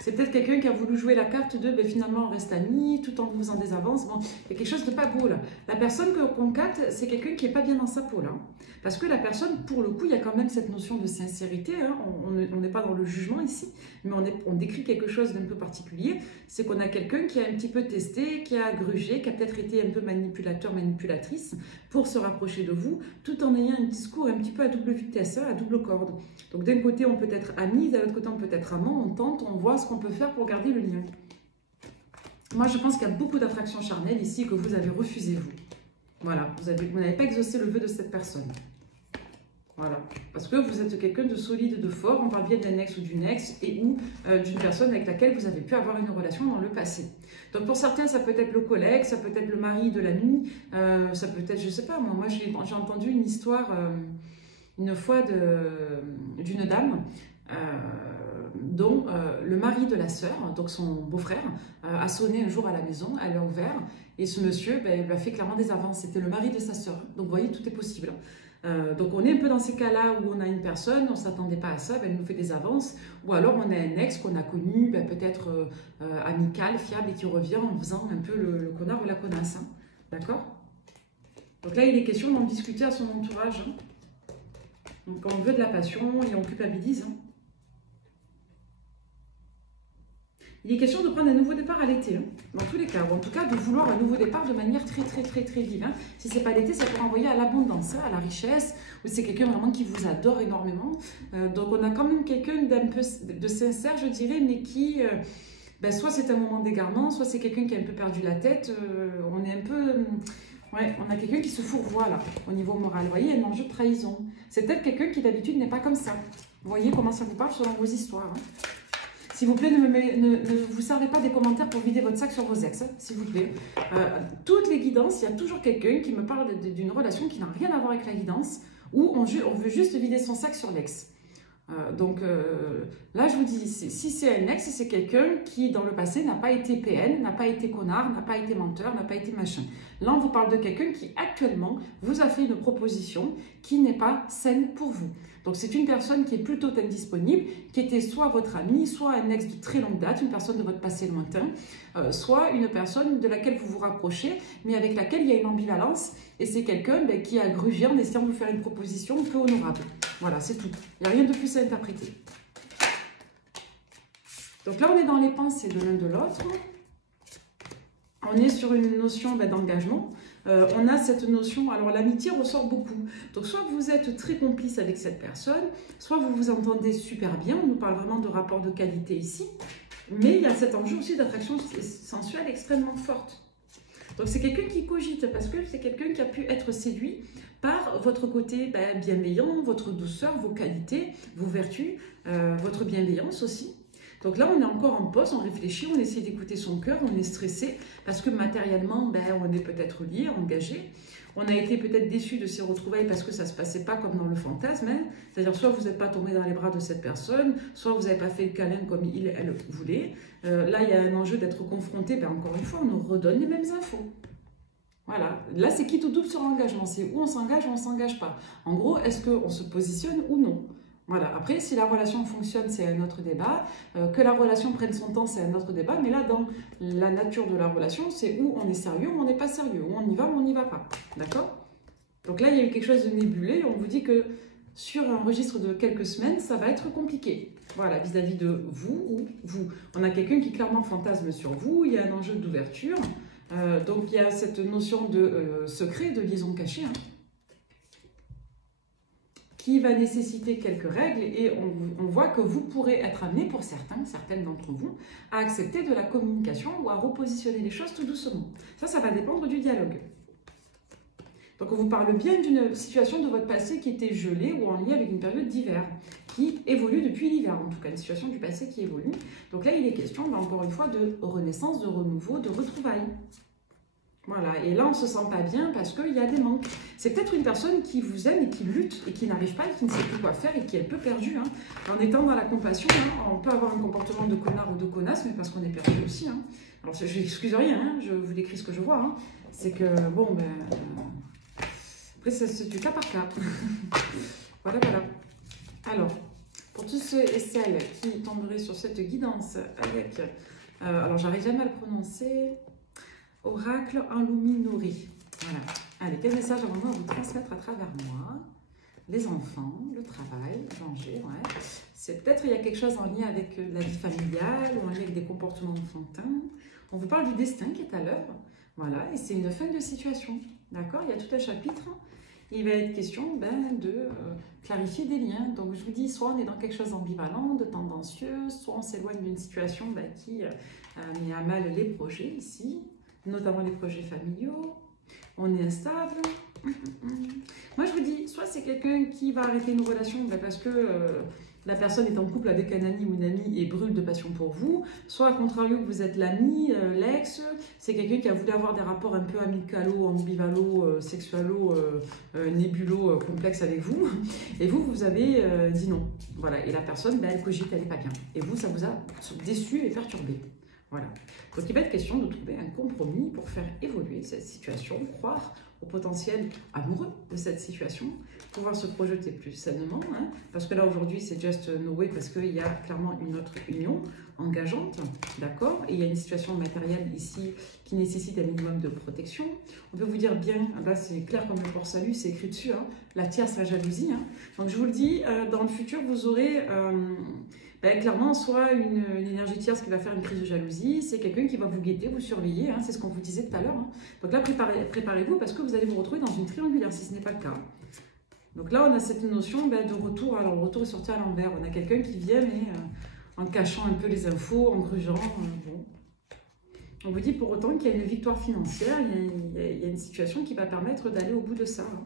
C'est peut-être quelqu'un qui a voulu jouer la carte de finalement on reste amis tout en vous faisant des avances. Bon, il y a quelque chose de pas beau là. La personne qu'on capte, c'est quelqu'un qui n'est pas bien dans sa peau là. Parce que la personne, pour le coup, il y a quand même cette notion de sincérité. Hein. On n'est pas dans le jugement ici, mais on décrit quelque chose d'un peu particulier. C'est qu'on a quelqu'un qui a un petit peu testé, qui a grugé, qui a peut-être été un peu manipulateur, manipulatrice pour se rapprocher de vous, tout en ayant un discours un petit peu à double vitesse, à double corde. Donc d'un côté, on peut être amis, de l'autre côté, on peut être amant, on tente, on voit ce qu'on peut faire pour garder le lien. Moi, je pense qu'il y a beaucoup d'attraction charnelle ici que vous avez refusé, vous. Voilà, vous n'avez pas exaucé le vœu de cette personne. Voilà, parce que vous êtes quelqu'un de solide, de fort, on parle bien d'un ex ou d'une ex, et ou d'une personne avec laquelle vous avez pu avoir une relation dans le passé. Donc pour certains, ça peut être le collègue, ça peut être le mari de l'ami, ça peut être, je sais pas, moi j'ai entendu une histoire une fois d'une dame, dont le mari de la sœur, donc son beau-frère, a sonné un jour à la maison, elle a ouvert, et ce monsieur lui a fait clairement des avances, c'était le mari de sa sœur. Donc vous voyez, tout est possible. Donc on est un peu dans ces cas-là où on a une personne, on ne s'attendait pas à ça, elle nous fait des avances, ou alors on a un ex qu'on a connu, peut-être amical, fiable, et qui revient en faisant un peu le connard ou la connasse. Hein. D'accord? Donc là, il est question d'en discuter à son entourage. Hein. Donc on veut de la passion et on culpabilise. Hein. Il est question de prendre un nouveau départ à l'été, hein, dans tous les cas, ou en tout cas de vouloir un nouveau départ de manière très vive. Hein. Si ce n'est pas l'été, ça peut renvoyer à l'abondance, hein, à la richesse, ou c'est quelqu'un vraiment qui vous adore énormément. Donc on a quand même quelqu'un d'un peu de sincère, je dirais, mais qui, soit c'est un moment d'égarement, soit c'est quelqu'un qui a un peu perdu la tête, on est un peu... Ouais, on a quelqu'un qui se fourvoie là, au niveau moral. Vous voyez, il y a un enjeu de trahison. C'est peut-être quelqu'un qui d'habitude n'est pas comme ça. Vous voyez comment ça vous parle selon vos histoires. Hein. S'il vous plaît, ne vous servez pas des commentaires pour vider votre sac sur vos ex, hein, s'il vous plaît. Toutes les guidances, il y a toujours quelqu'un qui me parle d'une relation qui n'a rien à voir avec la guidance, où on veut juste vider son sac sur l'ex. Là, je vous dis, si c'est un ex, c'est quelqu'un qui, dans le passé, n'a pas été PN, n'a pas été connard, n'a pas été menteur, n'a pas été machin. Là, on vous parle de quelqu'un qui, actuellement, vous a fait une proposition qui n'est pas saine pour vous. Donc, c'est une personne qui est plutôt indisponible, qui était soit votre ami, soit un ex de très longue date, une personne de votre passé lointain, soit une personne de laquelle vous vous rapprochez, mais avec laquelle il y a une ambivalence. Et c'est quelqu'un qui a grugi en essayant de vous faire une proposition peu honorable. Voilà, c'est tout. Il n'y a rien de plus à interpréter. Donc là, on est dans les pensées de l'un de l'autre. On est sur une notion d'engagement. On a cette notion, alors l'amitié ressort beaucoup. Donc soit vous êtes très complice avec cette personne, soit vous vous entendez super bien. On nous parle vraiment de rapport de qualité ici. Mais il y a cet enjeu aussi d'attraction sensuelle extrêmement forte. Donc c'est quelqu'un qui cogite parce que c'est quelqu'un qui a pu être séduit par votre côté bienveillant, votre douceur, vos qualités, vos vertus, votre bienveillance aussi. Donc là, on est encore en pause, on réfléchit, on essaie d'écouter son cœur, on est stressé parce que matériellement, on est peut-être lié, engagé. On a été peut-être déçu de ces retrouvailles parce que ça ne se passait pas comme dans le fantasme. Hein. C'est-à-dire soit vous n'êtes pas tombé dans les bras de cette personne, soit vous n'avez pas fait le câlin comme elle voulait. Là, il y a un enjeu d'être confronté. Encore une fois, on nous redonne les mêmes infos. Voilà. Là, c'est quitte ou double sur l'engagement. C'est où on s'engage ou on ne s'engage pas. En gros, est-ce qu'on se positionne ou non? Voilà. Après, si la relation fonctionne, c'est un autre débat. Que la relation prenne son temps, c'est un autre débat. Mais là, dans la nature de la relation, c'est où on est sérieux ou on n'est pas sérieux. Où on y va ou on n'y va pas. D'accord? Donc là, il y a eu quelque chose de nébuleux. On vous dit que sur un registre de quelques semaines, ça va être compliqué. Voilà, vis-à-vis de vous ou vous. On a quelqu'un qui clairement fantasme sur vous. Il y a un enjeu d'ouverture. Donc il y a cette notion de secret, de liaison cachée. Hein, qui va nécessiter quelques règles et on voit que vous pourrez être amené pour certaines d'entre vous, à accepter de la communication ou à repositionner les choses tout doucement. Ça va dépendre du dialogue. Donc on vous parle bien d'une situation de votre passé qui était gelée ou en lien avec une période d'hiver, qui évolue depuis l'hiver, en tout cas une situation du passé qui évolue. Donc là il est question, encore une fois, de renaissance, de renouveau, de retrouvailles. Voilà, et là on ne se sent pas bien parce qu'il y a des manques. C'est peut-être une personne qui vous aime et qui lutte et qui n'arrive pas et qui ne sait plus quoi faire et qui est un peu perdue. Hein. En étant dans la compassion, hein, on peut avoir un comportement de connard ou de connasse, mais parce qu'on est perdu aussi. Hein. Alors je n'excuse rien, hein, je vous décris ce que je vois. Hein. C'est que, bon, après c'est du cas par cas. Voilà. Alors, pour tous ceux et celles qui tomberaient sur cette guidance avec... alors j'arrive jamais à le prononcer... Oracle Illuminori. Voilà. Allez, quel message avons-nous à vous transmettre à travers moi? Les enfants, le travail, danger, ouais. C'est peut-être il y a quelque chose en lien avec la vie familiale ou en lien avec des comportements enfantins. On vous parle du destin qui est à l'œuvre. Voilà, et c'est une fin de situation. D'accord? Il y a tout un chapitre. Il va être question de clarifier des liens. Donc je vous dis, soit on est dans quelque chose d'ambivalent, de tendancieux, soit on s'éloigne d'une situation qui met à mal les projets ici, notamment les projets familiaux, on est instable. Moi, je vous dis, soit c'est quelqu'un qui va arrêter une relation parce que la personne est en couple avec un ami ou une amie et brûle de passion pour vous, soit à contrario, vous êtes l'ami, l'ex, c'est quelqu'un qui a voulu avoir des rapports un peu amicalo, ambivalo, sexualo, nébulo, complexes avec vous, et vous avez dit non. Voilà, et la personne, elle cogite, elle n'est pas bien. Et vous, ça vous a déçu et perturbé. Voilà. Donc il va être question de trouver un compromis pour faire évoluer cette situation, croire au potentiel amoureux de cette situation, pouvoir se projeter plus sainement, hein, parce que là aujourd'hui c'est just no way parce qu'il y a clairement une autre union engageante, d'accord, et il y a une situation matérielle ici qui nécessite un minimum de protection. On peut vous dire bien, là c'est clair comme le port salut, c'est écrit dessus, hein, la tierce, la jalousie, hein. Donc je vous le dis, dans le futur vous aurez... clairement, soit une énergie tierce qui va faire une crise de jalousie, c'est quelqu'un qui va vous guetter, vous surveiller, hein, c'est ce qu'on vous disait tout à l'heure. Hein. Donc là, préparez-vous parce que vous allez vous retrouver dans une triangulaire si ce n'est pas le cas. Donc là, on a cette notion de retour. Alors, le retour est sorti à l'envers. On a quelqu'un qui vient, mais en cachant un peu les infos, en grugeant. Bon. On vous dit pour autant qu'il y a une victoire financière, il y a une situation qui va permettre d'aller au bout de ça. Hein.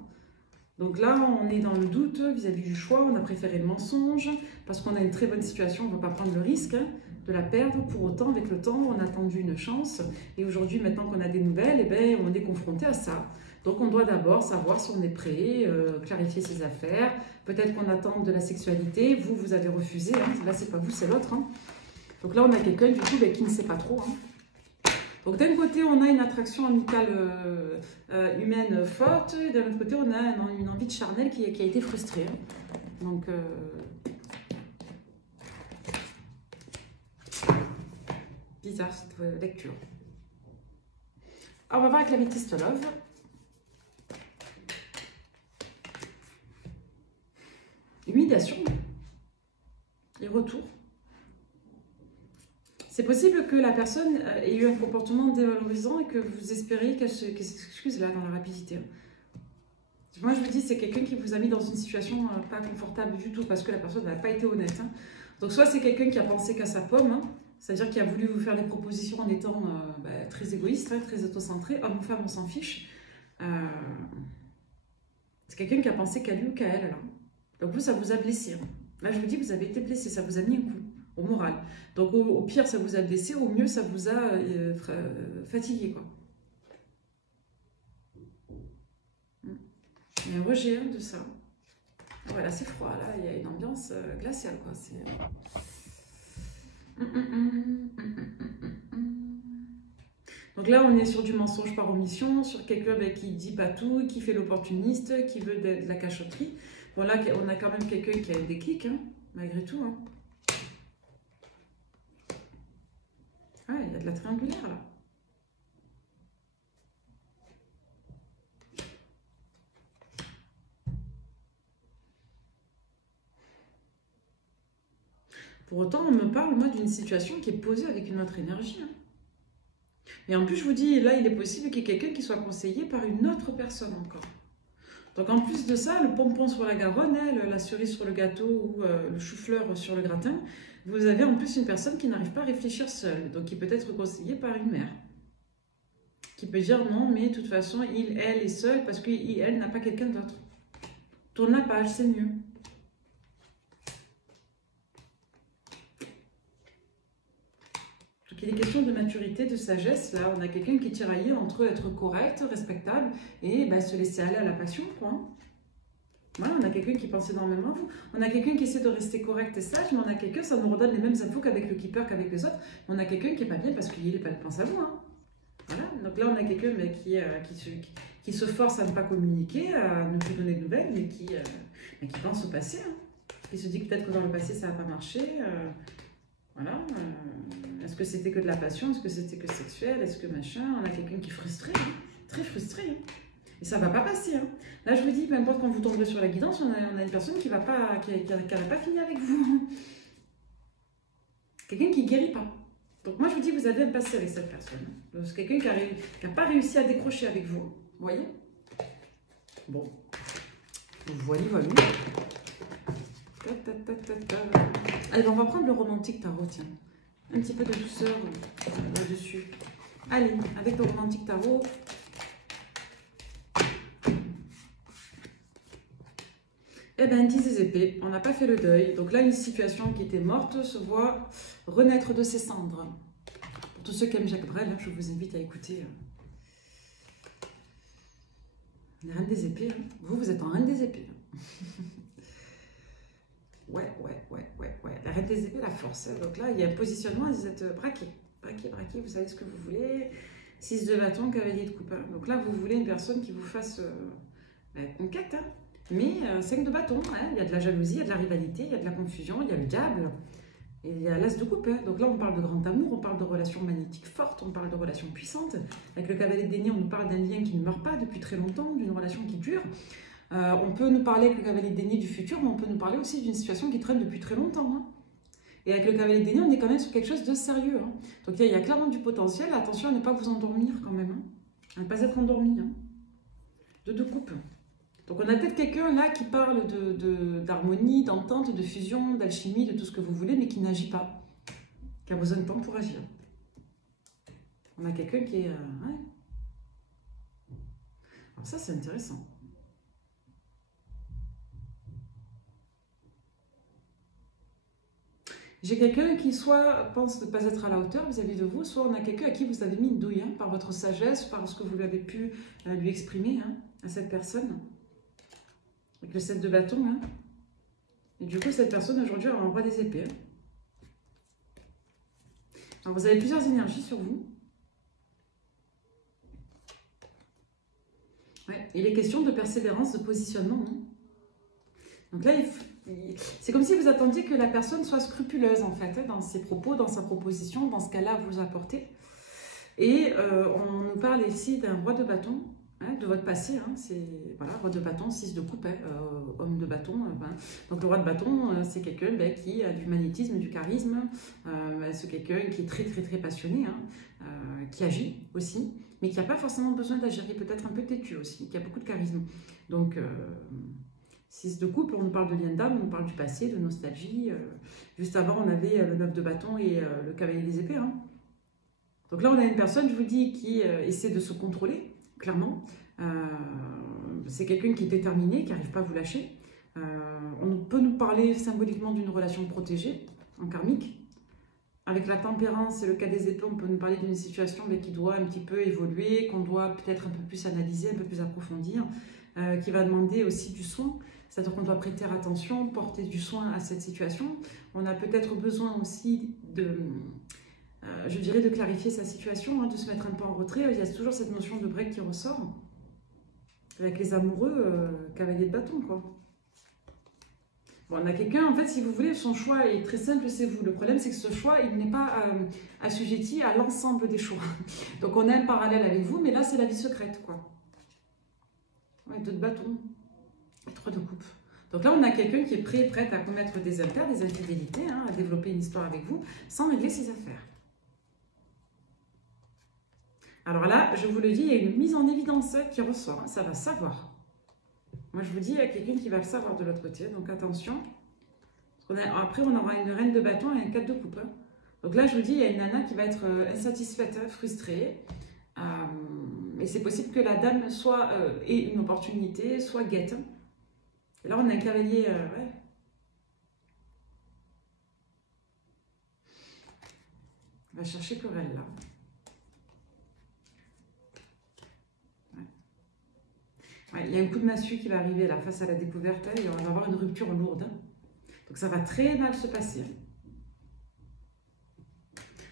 Donc là, on est dans le doute vis-à-vis du choix, on a préféré le mensonge, parce qu'on a une très bonne situation, on ne va pas prendre le risque. Hein. de la perdre. Pour autant, avec le temps, on a attendu une chance. Et aujourd'hui, maintenant qu'on a des nouvelles, eh ben, on est confronté à ça. Donc, on doit d'abord savoir si on est prêt, clarifier ses affaires. Peut-être qu'on attend de la sexualité. Vous, vous avez refusé. Hein. Là, c'est pas vous, c'est l'autre. Hein. Donc là, on a quelqu'un, du coup, ben, qui ne sait pas trop. Hein. Donc d'un côté, on a une attraction amicale humaine forte, et d'un autre côté, on a une envie de charnel qui a été frustrée. Hein. Donc, bizarre cette lecture. Alors, on va voir avec l'améthyste love. Humiliation et retour. C'est possible que la personne ait eu un comportement dévalorisant et que vous espériez qu'elle s'excuse là dans la rapidité. Moi, je vous dis, c'est quelqu'un qui vous a mis dans une situation pas confortable du tout parce que la personne n'a pas été honnête. Hein. Donc, soit c'est quelqu'un qui a pensé qu'à sa pomme, hein, c'est-à-dire qui a voulu vous faire des propositions en étant très égoïste, hein, très autocentré. Homme ou femme, on s'en fiche. C'est quelqu'un qui a pensé qu'à lui ou qu'à elle. Là. Donc, vous, ça vous a blessé. Hein. Là, je vous dis, vous avez été blessé, ça vous a mis un coup. Au moral. Donc au pire, ça vous a blessé, au mieux, ça vous a fatigué, quoi. Il y a un rejet de ça. Voilà, c'est froid, là, il y a une ambiance glaciale, quoi. Donc là, on est sur du mensonge par omission, sur quelqu'un qui dit pas tout, qui fait l'opportuniste, qui veut de la cachotterie. Bon, là, on a quand même quelqu'un qui a un déclic, hein, malgré tout, hein. Ah, il y a de la triangulaire là. Pour autant, on me parle, moi, d'une situation qui est posée avec une autre énergie. Hein. Et en plus, je vous dis, là, il est possible qu'il y ait quelqu'un qui soit conseillé par une autre personne encore. Donc, en plus de ça, le pompon sur la Garonne, la cerise sur le gâteau ou le chou-fleur sur le gratin, vous avez en plus une personne qui n'arrive pas à réfléchir seule. Donc, qui peut être conseillée par une mère. Qui peut dire non, mais de toute façon, elle est seule parce qu'elle n'a pas quelqu'un d'autre. Tourne la page, c'est mieux. Donc, il est question de maturité, de sagesse. Là, on a quelqu'un qui est tiraillé entre être correct, respectable et se laisser aller à la passion, quoi. Voilà, on a quelqu'un qui pense énormément à vous. On a quelqu'un qui essaie de rester correct et sage, mais on a quelqu'un, ça nous redonne les mêmes infos qu'avec le keeper, qu'avec les autres. On a quelqu'un qui n'est pas bien parce qu'il pense à vous. Hein. Voilà, donc là, on a quelqu'un qui se force à ne pas communiquer, à ne plus donner de nouvelles, mais qui pense au passé. Hein. Qui se dit que peut-être que dans le passé, ça n'a pas marché. Voilà. Est-ce que c'était que de la passion? Est-ce que c'était que sexuel? Est-ce que machin? On a quelqu'un qui est frustré, hein, très frustré. Hein. Et ça ne va pas passer. Hein. Là, je vous dis, peu importe quand vous tomberez sur la guidance, on a une personne qui n'a pas fini avec vous. Quelqu'un qui ne guérit pas. Donc moi, je vous dis, vous avez un passé avec cette personne. C'est quelqu'un qui n'a pas réussi à décrocher avec vous. Vous voyez? Bon. Voilà. Allez, on va prendre le romantique tarot, tiens. Un petit peu de douceur là-dessus. Allez, avec le romantique tarot. Eh bien, 10 des épées, on n'a pas fait le deuil. Donc là, une situation qui était morte se voit renaître de ses cendres. Pour tous ceux qui aiment Jacques Brel, je vous invite à écouter la reine des épées. Hein. Vous êtes en reine des épées. Ouais. La reine des épées, la force. Donc là, il y a un positionnement, vous êtes braqué. Braqué, vous savez ce que vous voulez. 6 de bâton, cavalier de coupe. Donc là, vous voulez une personne qui vous fasse conquête. Hein. Mais 5 de bâton, hein. Il y a de la jalousie, il y a de la rivalité, il y a de la confusion, il y a le diable. Et il y a l'as de coupe. Hein. Donc là, on parle de grand amour, on parle de relations magnétiques fortes, on parle de relations puissantes. Avec le cavalier de denier, on nous parle d'un lien qui ne meurt pas depuis très longtemps, d'une relation qui dure. On peut nous parler avec le cavalier de denier du futur, mais on peut nous parler aussi d'une situation qui traîne depuis très longtemps. Hein. Et avec le cavalier de denier, on est quand même sur quelque chose de sérieux. Hein. Donc il y a clairement du potentiel. Attention à ne pas vous endormir quand même. Hein. À ne pas être endormi. Hein. De coupe. Donc on a peut-être quelqu'un là qui parle d'harmonie, d'entente, de fusion, d'alchimie, de tout ce que vous voulez, mais qui n'agit pas. Qui a besoin de temps pour agir. On a quelqu'un qui est... ouais. Alors ça, c'est intéressant. J'ai quelqu'un qui soit pense ne pas être à la hauteur vis-à-vis de vous, soit on a quelqu'un à qui vous avez mis une douille, hein, par votre sagesse, par ce que vous lui avez pu lui exprimer, hein, à cette personne. Avec le 7 de bâton. Hein. Et du coup, cette personne aujourd'hui, elle envoie des épées. Hein. Alors, vous avez plusieurs énergies sur vous. Ouais. Il est question de persévérance, de positionnement. Hein. Donc là, c'est comme si vous attendiez que la personne soit scrupuleuse, en fait, hein, dans ses propos, dans sa proposition, dans ce qu'elle a à vous apporter. Et on nous parle ici d'un roi de bâton, hein, de votre passé. Hein, c'est voilà, roi de bâton, 6 de coupe, hein, homme de bâton. Hein. Donc le roi de bâton, c'est quelqu'un qui a du magnétisme, du charisme. C'est quelqu'un qui est très, très, très passionné, hein, qui agit aussi, mais qui n'a pas forcément besoin d'agir, qui est peut-être un peu têtu aussi, qui a beaucoup de charisme. Donc... 6 de couple, on nous parle de lien d'âme, on nous parle du passé, de nostalgie. Juste avant, on avait le 9 de bâton et le cavalier des épées. Hein. Donc là, on a une personne, je vous dis, qui essaie de se contrôler, clairement. C'est quelqu'un qui est déterminé, qui n'arrive pas à vous lâcher. On peut nous parler symboliquement d'une relation protégée, en karmique. Avec la tempérance et le cas des épées, on peut nous parler d'une situation qui doit un petit peu évoluer, qu'on doit peut-être un peu plus analyser, un peu plus approfondir, qui va demander aussi du soin. C'est-à-dire qu'on doit prêter attention, porter du soin à cette situation. On a peut-être besoin aussi de, je dirais, de clarifier sa situation, hein, de se mettre un peu en retrait. Il y a toujours cette notion de break qui ressort. Avec les amoureux, cavalier de bâton, quoi. Bon, on a quelqu'un, en fait, si vous voulez, son choix est très simple, c'est vous. Le problème, c'est que ce choix, il n'est pas assujetti à l'ensemble des choix. Donc, on a un parallèle avec vous, mais là, c'est la vie secrète, quoi. Ouais, 2 de bâton. 3 de coupe. Donc là, on a quelqu'un qui est prête à commettre des impairs, des infidélités, hein, à développer une histoire avec vous, sans régler ses affaires. Alors là, je vous le dis, il y a une mise en évidence qui ressort, hein, ça va savoir. Moi, je vous dis, il y a quelqu'un qui va le savoir de l'autre côté, donc attention. Après, on aura une reine de bâton et un 4 de coupe. Hein. Donc là, je vous dis, il y a une nana qui va être insatisfaite, frustrée. Et c'est possible que la dame soit ait une opportunité, soit guette. Et là, on a un cavalier, ouais. On va chercher querelle, là. Ouais. Ouais, il y a un coup de massue qui va arriver, là, face à la découverte, et on va avoir une rupture lourde. Donc, ça va très mal se passer.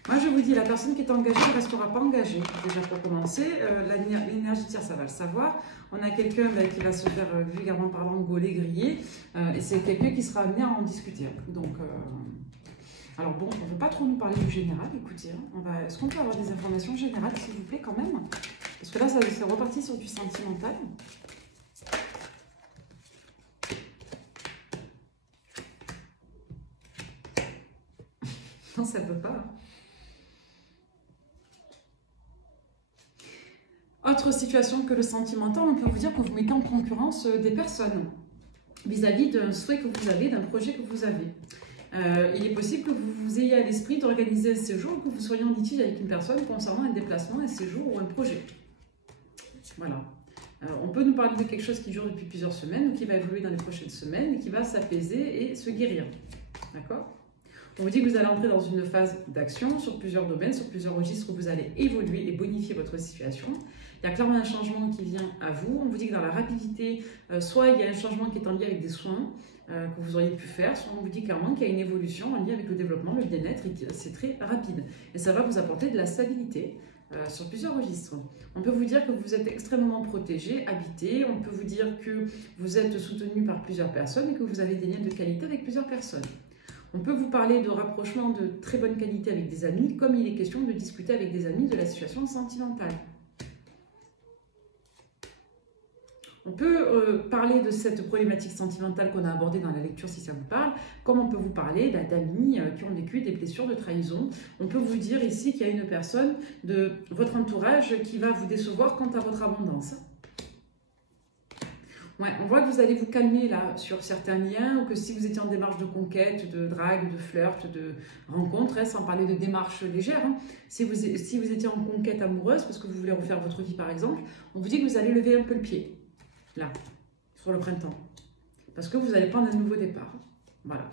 Moi, je vous dis, la personne qui est engagée ne restera pas engagée, déjà pour commencer. L'énergie tiers, ça va le savoir. On a quelqu'un qui va se faire, vulgairement parlant, gauler, griller. Et c'est quelqu'un qui sera amené à en discuter. Donc, alors bon, on ne veut pas trop nous parler du général. Écoutez, hein, est-ce qu'on peut avoir des informations générales, s'il vous plaît, quand même? Parce que là, ça c'est reparti sur du sentimental. Non, ça ne peut pas. Autre situation que le sentimental, on peut vous dire que vous mettez en concurrence des personnes vis-à-vis d'un souhait que vous avez, d'un projet que vous avez. Il est possible que vous ayez à l'esprit d'organiser un séjour ou que vous soyez en litige avec une personne concernant un déplacement, un séjour ou un projet. Voilà. On peut nous parler de quelque chose qui dure depuis plusieurs semaines ou qui va évoluer dans les prochaines semaines et qui va s'apaiser et se guérir. D'accord ? On vous dit que vous allez entrer dans une phase d'action sur plusieurs domaines, sur plusieurs registres où vous allez évoluer et bonifier votre situation. Il y a clairement un changement qui vient à vous. On vous dit que dans la rapidité, soit il y a un changement qui est en lien avec des soins que vous auriez pu faire, soit on vous dit clairement qu'il y a une évolution en lien avec le développement, le bien-être, et que c'est très rapide. Et ça va vous apporter de la stabilité sur plusieurs registres. On peut vous dire que vous êtes extrêmement protégé, habité. On peut vous dire que vous êtes soutenu par plusieurs personnes et que vous avez des liens de qualité avec plusieurs personnes. On peut vous parler de rapprochement de très bonne qualité avec des amis, comme il est question de discuter avec des amis de la situation sentimentale. On peut parler de cette problématique sentimentale qu'on a abordée dans la lecture si ça vous parle, comme on peut vous parler d'amis qui ont vécu des blessures de trahison. On peut vous dire ici qu'il y a une personne de votre entourage qui va vous décevoir quant à votre abondance. Ouais, on voit que vous allez vous calmer là sur certains liens, ou que si vous étiez en démarche de conquête, de drague, de flirt, de rencontre, hein, sans parler de démarche légère, hein, si vous étiez en conquête amoureuse, parce que vous voulez refaire votre vie par exemple, on vous dit que vous allez lever un peu le pied, là, sur le printemps, parce que vous allez prendre un nouveau départ. Voilà.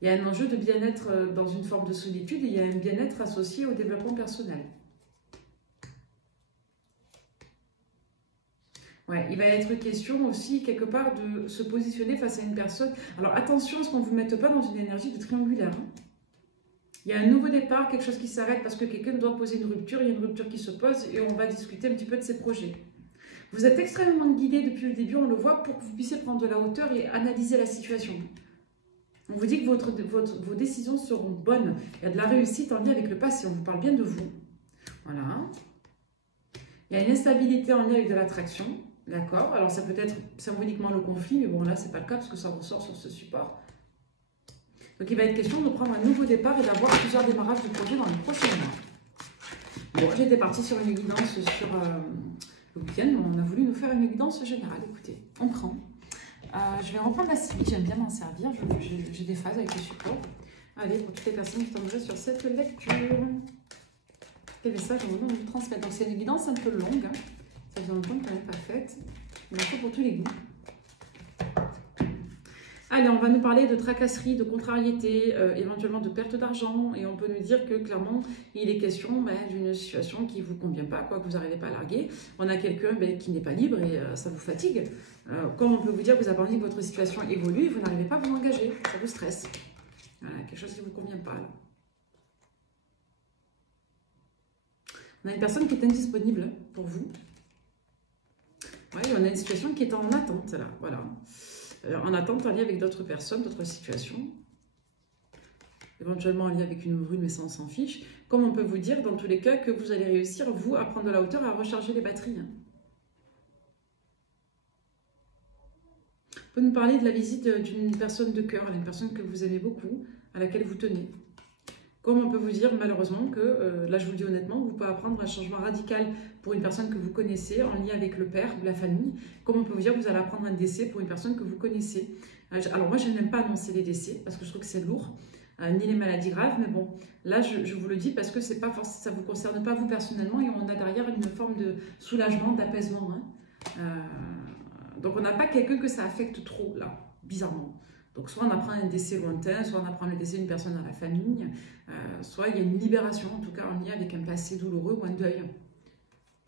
Il y a un enjeu de bien-être dans une forme de solitude et il y a un bien-être associé au développement personnel. Ouais, il va être question aussi, quelque part, de se positionner face à une personne. Alors, attention à ce qu'on ne vous mette pas dans une énergie de triangulaire. Hein. Il y a un nouveau départ, quelque chose qui s'arrête parce que quelqu'un doit poser une rupture. Il y a une rupture qui se pose et on va discuter un petit peu de ses projets. Vous êtes extrêmement guidé depuis le début, on le voit, pour que vous puissiez prendre de la hauteur et analyser la situation. On vous dit que vos décisions seront bonnes. Il y a de la réussite en lien avec le passé. On vous parle bien de vous. Voilà. Il y a une instabilité en lien avec de l'attraction. D'accord. Alors, ça peut être symboliquement le conflit, mais bon, là, c'est pas le cas parce que ça ressort sur ce support. Donc, il va être question de prendre un nouveau départ et d'avoir plusieurs démarrages de projets dans les prochains mois. Bon, j'étais partie sur une guidance sur le week-end. On a voulu nous faire une guidance générale. Écoutez, on prend. Je vais reprendre la cible, j'aime bien m'en servir, j'ai des phases avec les supports. Allez, pour toutes les personnes qui tomberaient sur cette lecture, quel message on va nous transmettre. Donc c'est une guidance un peu longue, hein. Ça faisait longtemps qu'elle n'est pas faite, il en faut pour tous les goûts. Allez, on va nous parler de tracasserie, de contrariété, éventuellement de perte d'argent, et on peut nous dire que clairement, il est question d'une situation qui ne vous convient pas, quoi, que vous n'arrivez pas à larguer. On a quelqu'un qui n'est pas libre et ça vous fatigue. Comme on peut vous dire que vous avez envie que votre situation évolue et vous n'arrivez pas à vous engager, ça vous stresse. Voilà, quelque chose qui ne vous convient pas, là. On a une personne qui est indisponible pour vous. Ouais, on a une situation qui est en attente, là, voilà. En attente, en lien avec d'autres personnes, d'autres situations. Éventuellement en lien avec une brune, mais ça on s'en fiche. Comme on peut vous dire, dans tous les cas, que vous allez réussir, vous, à prendre de la hauteur et à recharger les batteries. On peut nous parler de la visite d'une personne de cœur, une personne que vous aimez beaucoup, à laquelle vous tenez. Comme on peut vous dire, malheureusement, que, là je vous le dis honnêtement, vous pouvez apprendre un changement radical pour une personne que vous connaissez, en lien avec le père ou la famille. Comme on peut vous dire, vous allez apprendre un décès pour une personne que vous connaissez. Alors moi, je n'aime pas annoncer les décès, parce que je trouve que c'est lourd, ni les maladies graves, mais bon, là je vous le dis parce que c'est pas forcément, ça ne vous concerne pas vous personnellement, et on a derrière une forme de soulagement, d'apaisement. Hein. Donc on n'a pas quelqu'un que ça affecte trop, là, bizarrement. Donc soit on apprend un décès lointain, soit on apprend le décès d'une personne dans la famille, soit il y a une libération, en tout cas en lien avec un passé douloureux ou un deuil.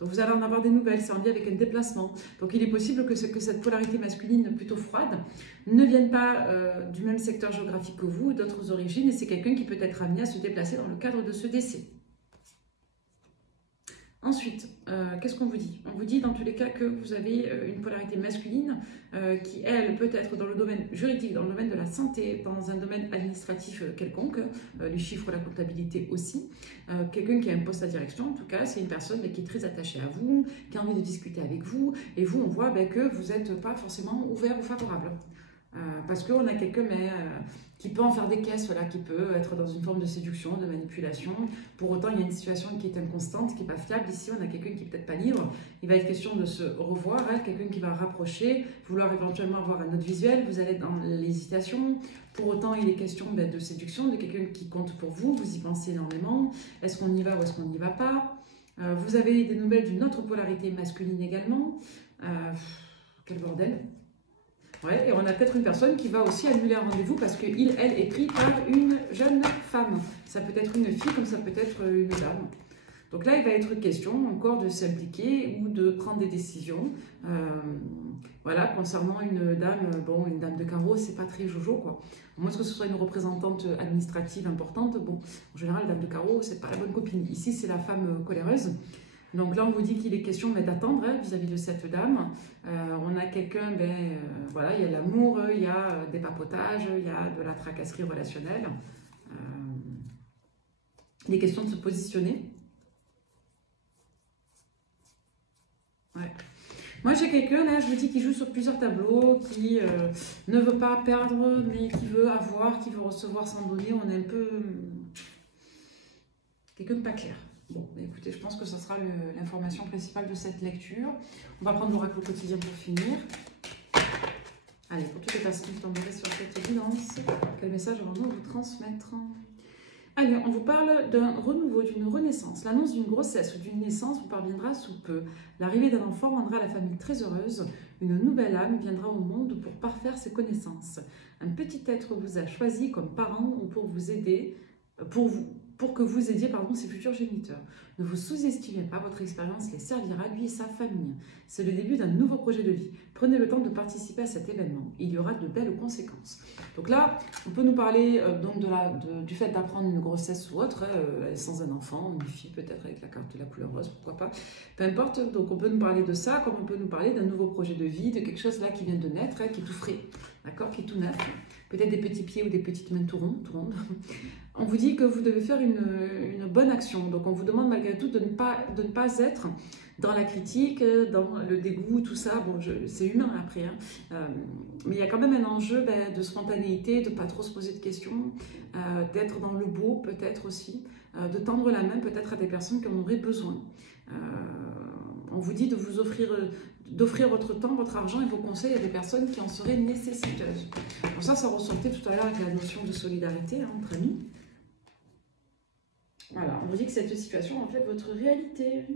Donc vous allez en avoir des nouvelles, c'est en lien avec un déplacement. Donc il est possible que cette polarité masculine plutôt froide ne vienne pas du même secteur géographique que vous, d'autres origines, et c'est quelqu'un qui peut être amené à se déplacer dans le cadre de ce décès. Ensuite, qu'est-ce qu'on vous dit? On vous dit dans tous les cas que vous avez une polarité masculine qui, elle, peut être dans le domaine juridique, dans le domaine de la santé, dans un domaine administratif quelconque, les chiffres, la comptabilité aussi. Quelqu'un qui a un poste à direction, en tout cas, c'est une personne qui est très attachée à vous, qui a envie de discuter avec vous, et vous, on voit que vous n'êtes pas forcément ouvert ou favorable. Parce qu'on a quelqu'un qui peut en faire des caisses, voilà, qui peut être dans une forme de séduction, de manipulation. Pour autant, il y a une situation qui est inconstante, qui n'est pas fiable. Ici, on a quelqu'un qui n'est peut-être pas libre. Il va être question de se revoir, hein, quelqu'un qui va rapprocher, vouloir éventuellement avoir un autre visuel. Vous allez être dans l'hésitation. Pour autant, il est question de séduction, de quelqu'un qui compte pour vous. Vous y pensez énormément. Est-ce qu'on y va ou est-ce qu'on n'y va pas? Vous avez des nouvelles d'une autre polarité masculine également. Quel bordel! Ouais, et on a peut-être une personne qui va aussi annuler un rendez-vous parce qu'elle est prise par une jeune femme. Ça peut être une fille comme ça peut être une dame. Donc là, il va être question encore de s'impliquer ou de prendre des décisions. Voilà, concernant une dame, bon, une dame de carreau, c'est pas très jojo, quoi. À moins que ce soit une représentante administrative importante, bon, en général, dame de carreau, c'est pas la bonne copine. Ici, c'est la femme coléreuse. Donc là, on vous dit qu'il est question d'attendre vis-à-vis de cette dame. On a quelqu'un, voilà, il y a l'amour, il y a des papotages, il y a de la tracasserie relationnelle. Il est question de se positionner. Ouais. Moi, j'ai quelqu'un, là, je vous dis, qui joue sur plusieurs tableaux, qui ne veut pas perdre, mais qui veut avoir, qui veut recevoir sans donner. On est un peu... quelqu'un de pas clair. Bon, écoutez, je pense que ça sera l'information principale de cette lecture. On va prendre l'oracle quotidien pour finir. Allez, pour toutes les personnes qui tomberaient sur cette guidance, quel message allons-nous vous transmettre? Allez, on vous parle d'un renouveau, d'une renaissance. L'annonce d'une grossesse ou d'une naissance vous parviendra sous peu. L'arrivée d'un enfant rendra la famille très heureuse. Une nouvelle âme viendra au monde pour parfaire ses connaissances. Un petit être vous a choisi comme parent ou pour vous aider, pour que vous aidiez ses futurs géniteurs. Ne vous sous-estimez pas, votre expérience les servira, lui et sa famille. C'est le début d'un nouveau projet de vie. Prenez le temps de participer à cet événement. Il y aura de belles conséquences. Donc là, on peut nous parler du fait d'apprendre une grossesse ou autre, sans un enfant, une fille peut-être avec la carte de la couleur rose, pourquoi pas. Peu importe, donc on peut nous parler de ça, comme on peut nous parler d'un nouveau projet de vie, de quelque chose là qui vient de naître, qui est tout frais, d'accord, qui est tout neuf. Peut-être des petits pieds ou des petites mains tout rondes. On vous dit que vous devez faire une bonne action. Donc on vous demande malgré tout de ne pas être dans la critique, dans le dégoût, tout ça. Bon, c'est humain après, hein. Mais il y a quand même un enjeu de spontanéité, de ne pas trop se poser de questions, d'être dans le beau peut-être aussi, de tendre la main peut-être à des personnes qui en auraient besoin. On vous dit de vous d'offrir votre temps, votre argent et vos conseils à des personnes qui en seraient nécessiteuses. Pour ça ressortait tout à l'heure avec la notion de solidarité, hein, entre amis. Voilà, on vous dit que cette situation est en fait votre réalité.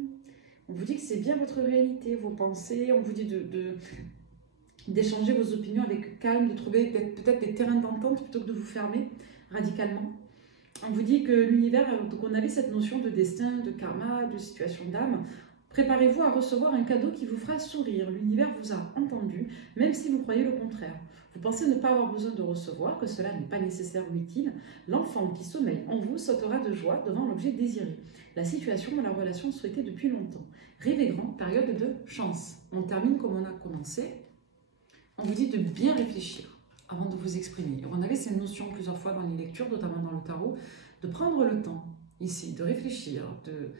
On vous dit que c'est bien votre réalité, vos pensées. On vous dit d'échanger vos opinions avec calme, de trouver peut-être des terrains d'entente plutôt que de vous fermer radicalement. On vous dit que l'univers, donc on avait cette notion de destin, de karma, de situation d'âme. Préparez-vous à recevoir un cadeau qui vous fera sourire. L'univers vous a entendu, même si vous croyez le contraire. Vous pensez ne pas avoir besoin de recevoir, que cela n'est pas nécessaire ou utile. L'enfant qui sommeille en vous sautera de joie devant l'objet désiré. La situation ou la relation souhaitée depuis longtemps. Rêvez grand, période de chance. On termine comme on a commencé. On vous dit de bien réfléchir avant de vous exprimer. On avait ces notions plusieurs fois dans les lectures, notamment dans le tarot, de prendre le temps ici, de réfléchir, de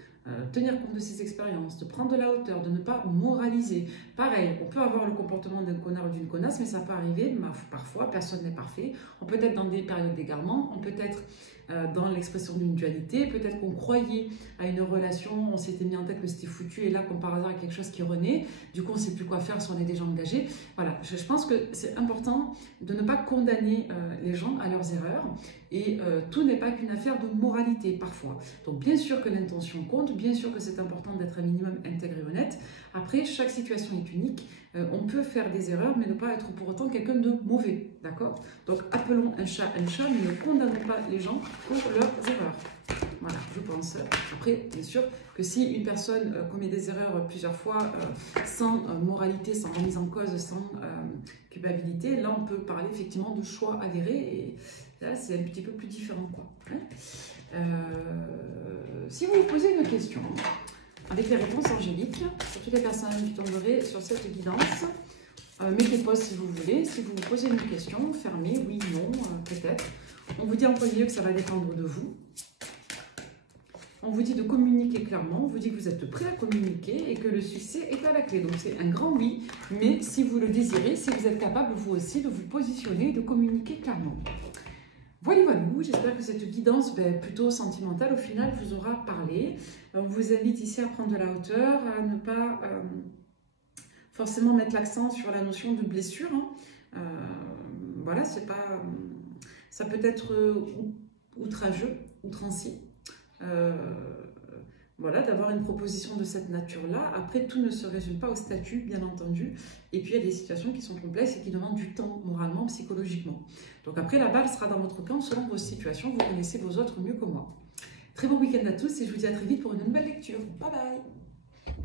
tenir compte de ses expériences, de prendre de la hauteur, de ne pas moraliser. Pareil, on peut avoir le comportement d'un connard ou d'une connasse, mais ça peut arriver, parfois, personne n'est parfait. On peut être dans des périodes d'égarement, on peut être dans l'expression d'une dualité, peut-être qu'on croyait à une relation, on s'était mis en tête que c'était foutu, et là, comme par hasard, il y a quelque chose qui renaît, du coup, on ne sait plus quoi faire si on est déjà engagé. Voilà, je pense que c'est important de ne pas condamner les gens à leurs erreurs, et tout n'est pas qu'une affaire de moralité, parfois. Donc, bien sûr que l'intention compte, bien sûr que c'est important d'être un minimum intègre et honnête. Après, chaque situation est unique. On peut faire des erreurs, mais ne pas être pour autant quelqu'un de mauvais, d'accord? Donc, appelons un chat, mais ne condamnons pas les gens pour leurs erreurs. Voilà, je pense. Après, bien sûr que si une personne commet des erreurs plusieurs fois, sans moralité, sans remise en cause, sans culpabilité, là, on peut parler effectivement de choix avérés, et là, c'est un petit peu plus différent, quoi. Hein, si vous vous posez une question, avec les réponses angéliques, pour toutes les personnes qui tomberaient sur cette guidance, mettez pause si vous voulez. Si vous vous posez une question, fermez, oui, non, peut-être. On vous dit en premier lieu que ça va dépendre de vous. On vous dit de communiquer clairement, on vous dit que vous êtes prêt à communiquer et que le succès est à la clé. Donc c'est un grand oui, mais si vous le désirez, si vous êtes capable vous aussi de vous positionner et de communiquer clairement. Voilà, j'espère que cette guidance plutôt sentimentale au final vous aura parlé. On vous invite ici à prendre de la hauteur, à ne pas forcément mettre l'accent sur la notion de blessure. Hein. Voilà, c'est pas, ça peut être outrageux, outrancier. Voilà, d'avoir une proposition de cette nature-là. Après, tout ne se résume pas au statut, bien entendu. Et puis, il y a des situations qui sont complexes et qui demandent du temps, moralement, psychologiquement. Donc après, la balle sera dans votre camp selon vos situations. Vous connaissez vos autres mieux que moi. Très bon week-end à tous et je vous dis à très vite pour une nouvelle lecture. Bye bye!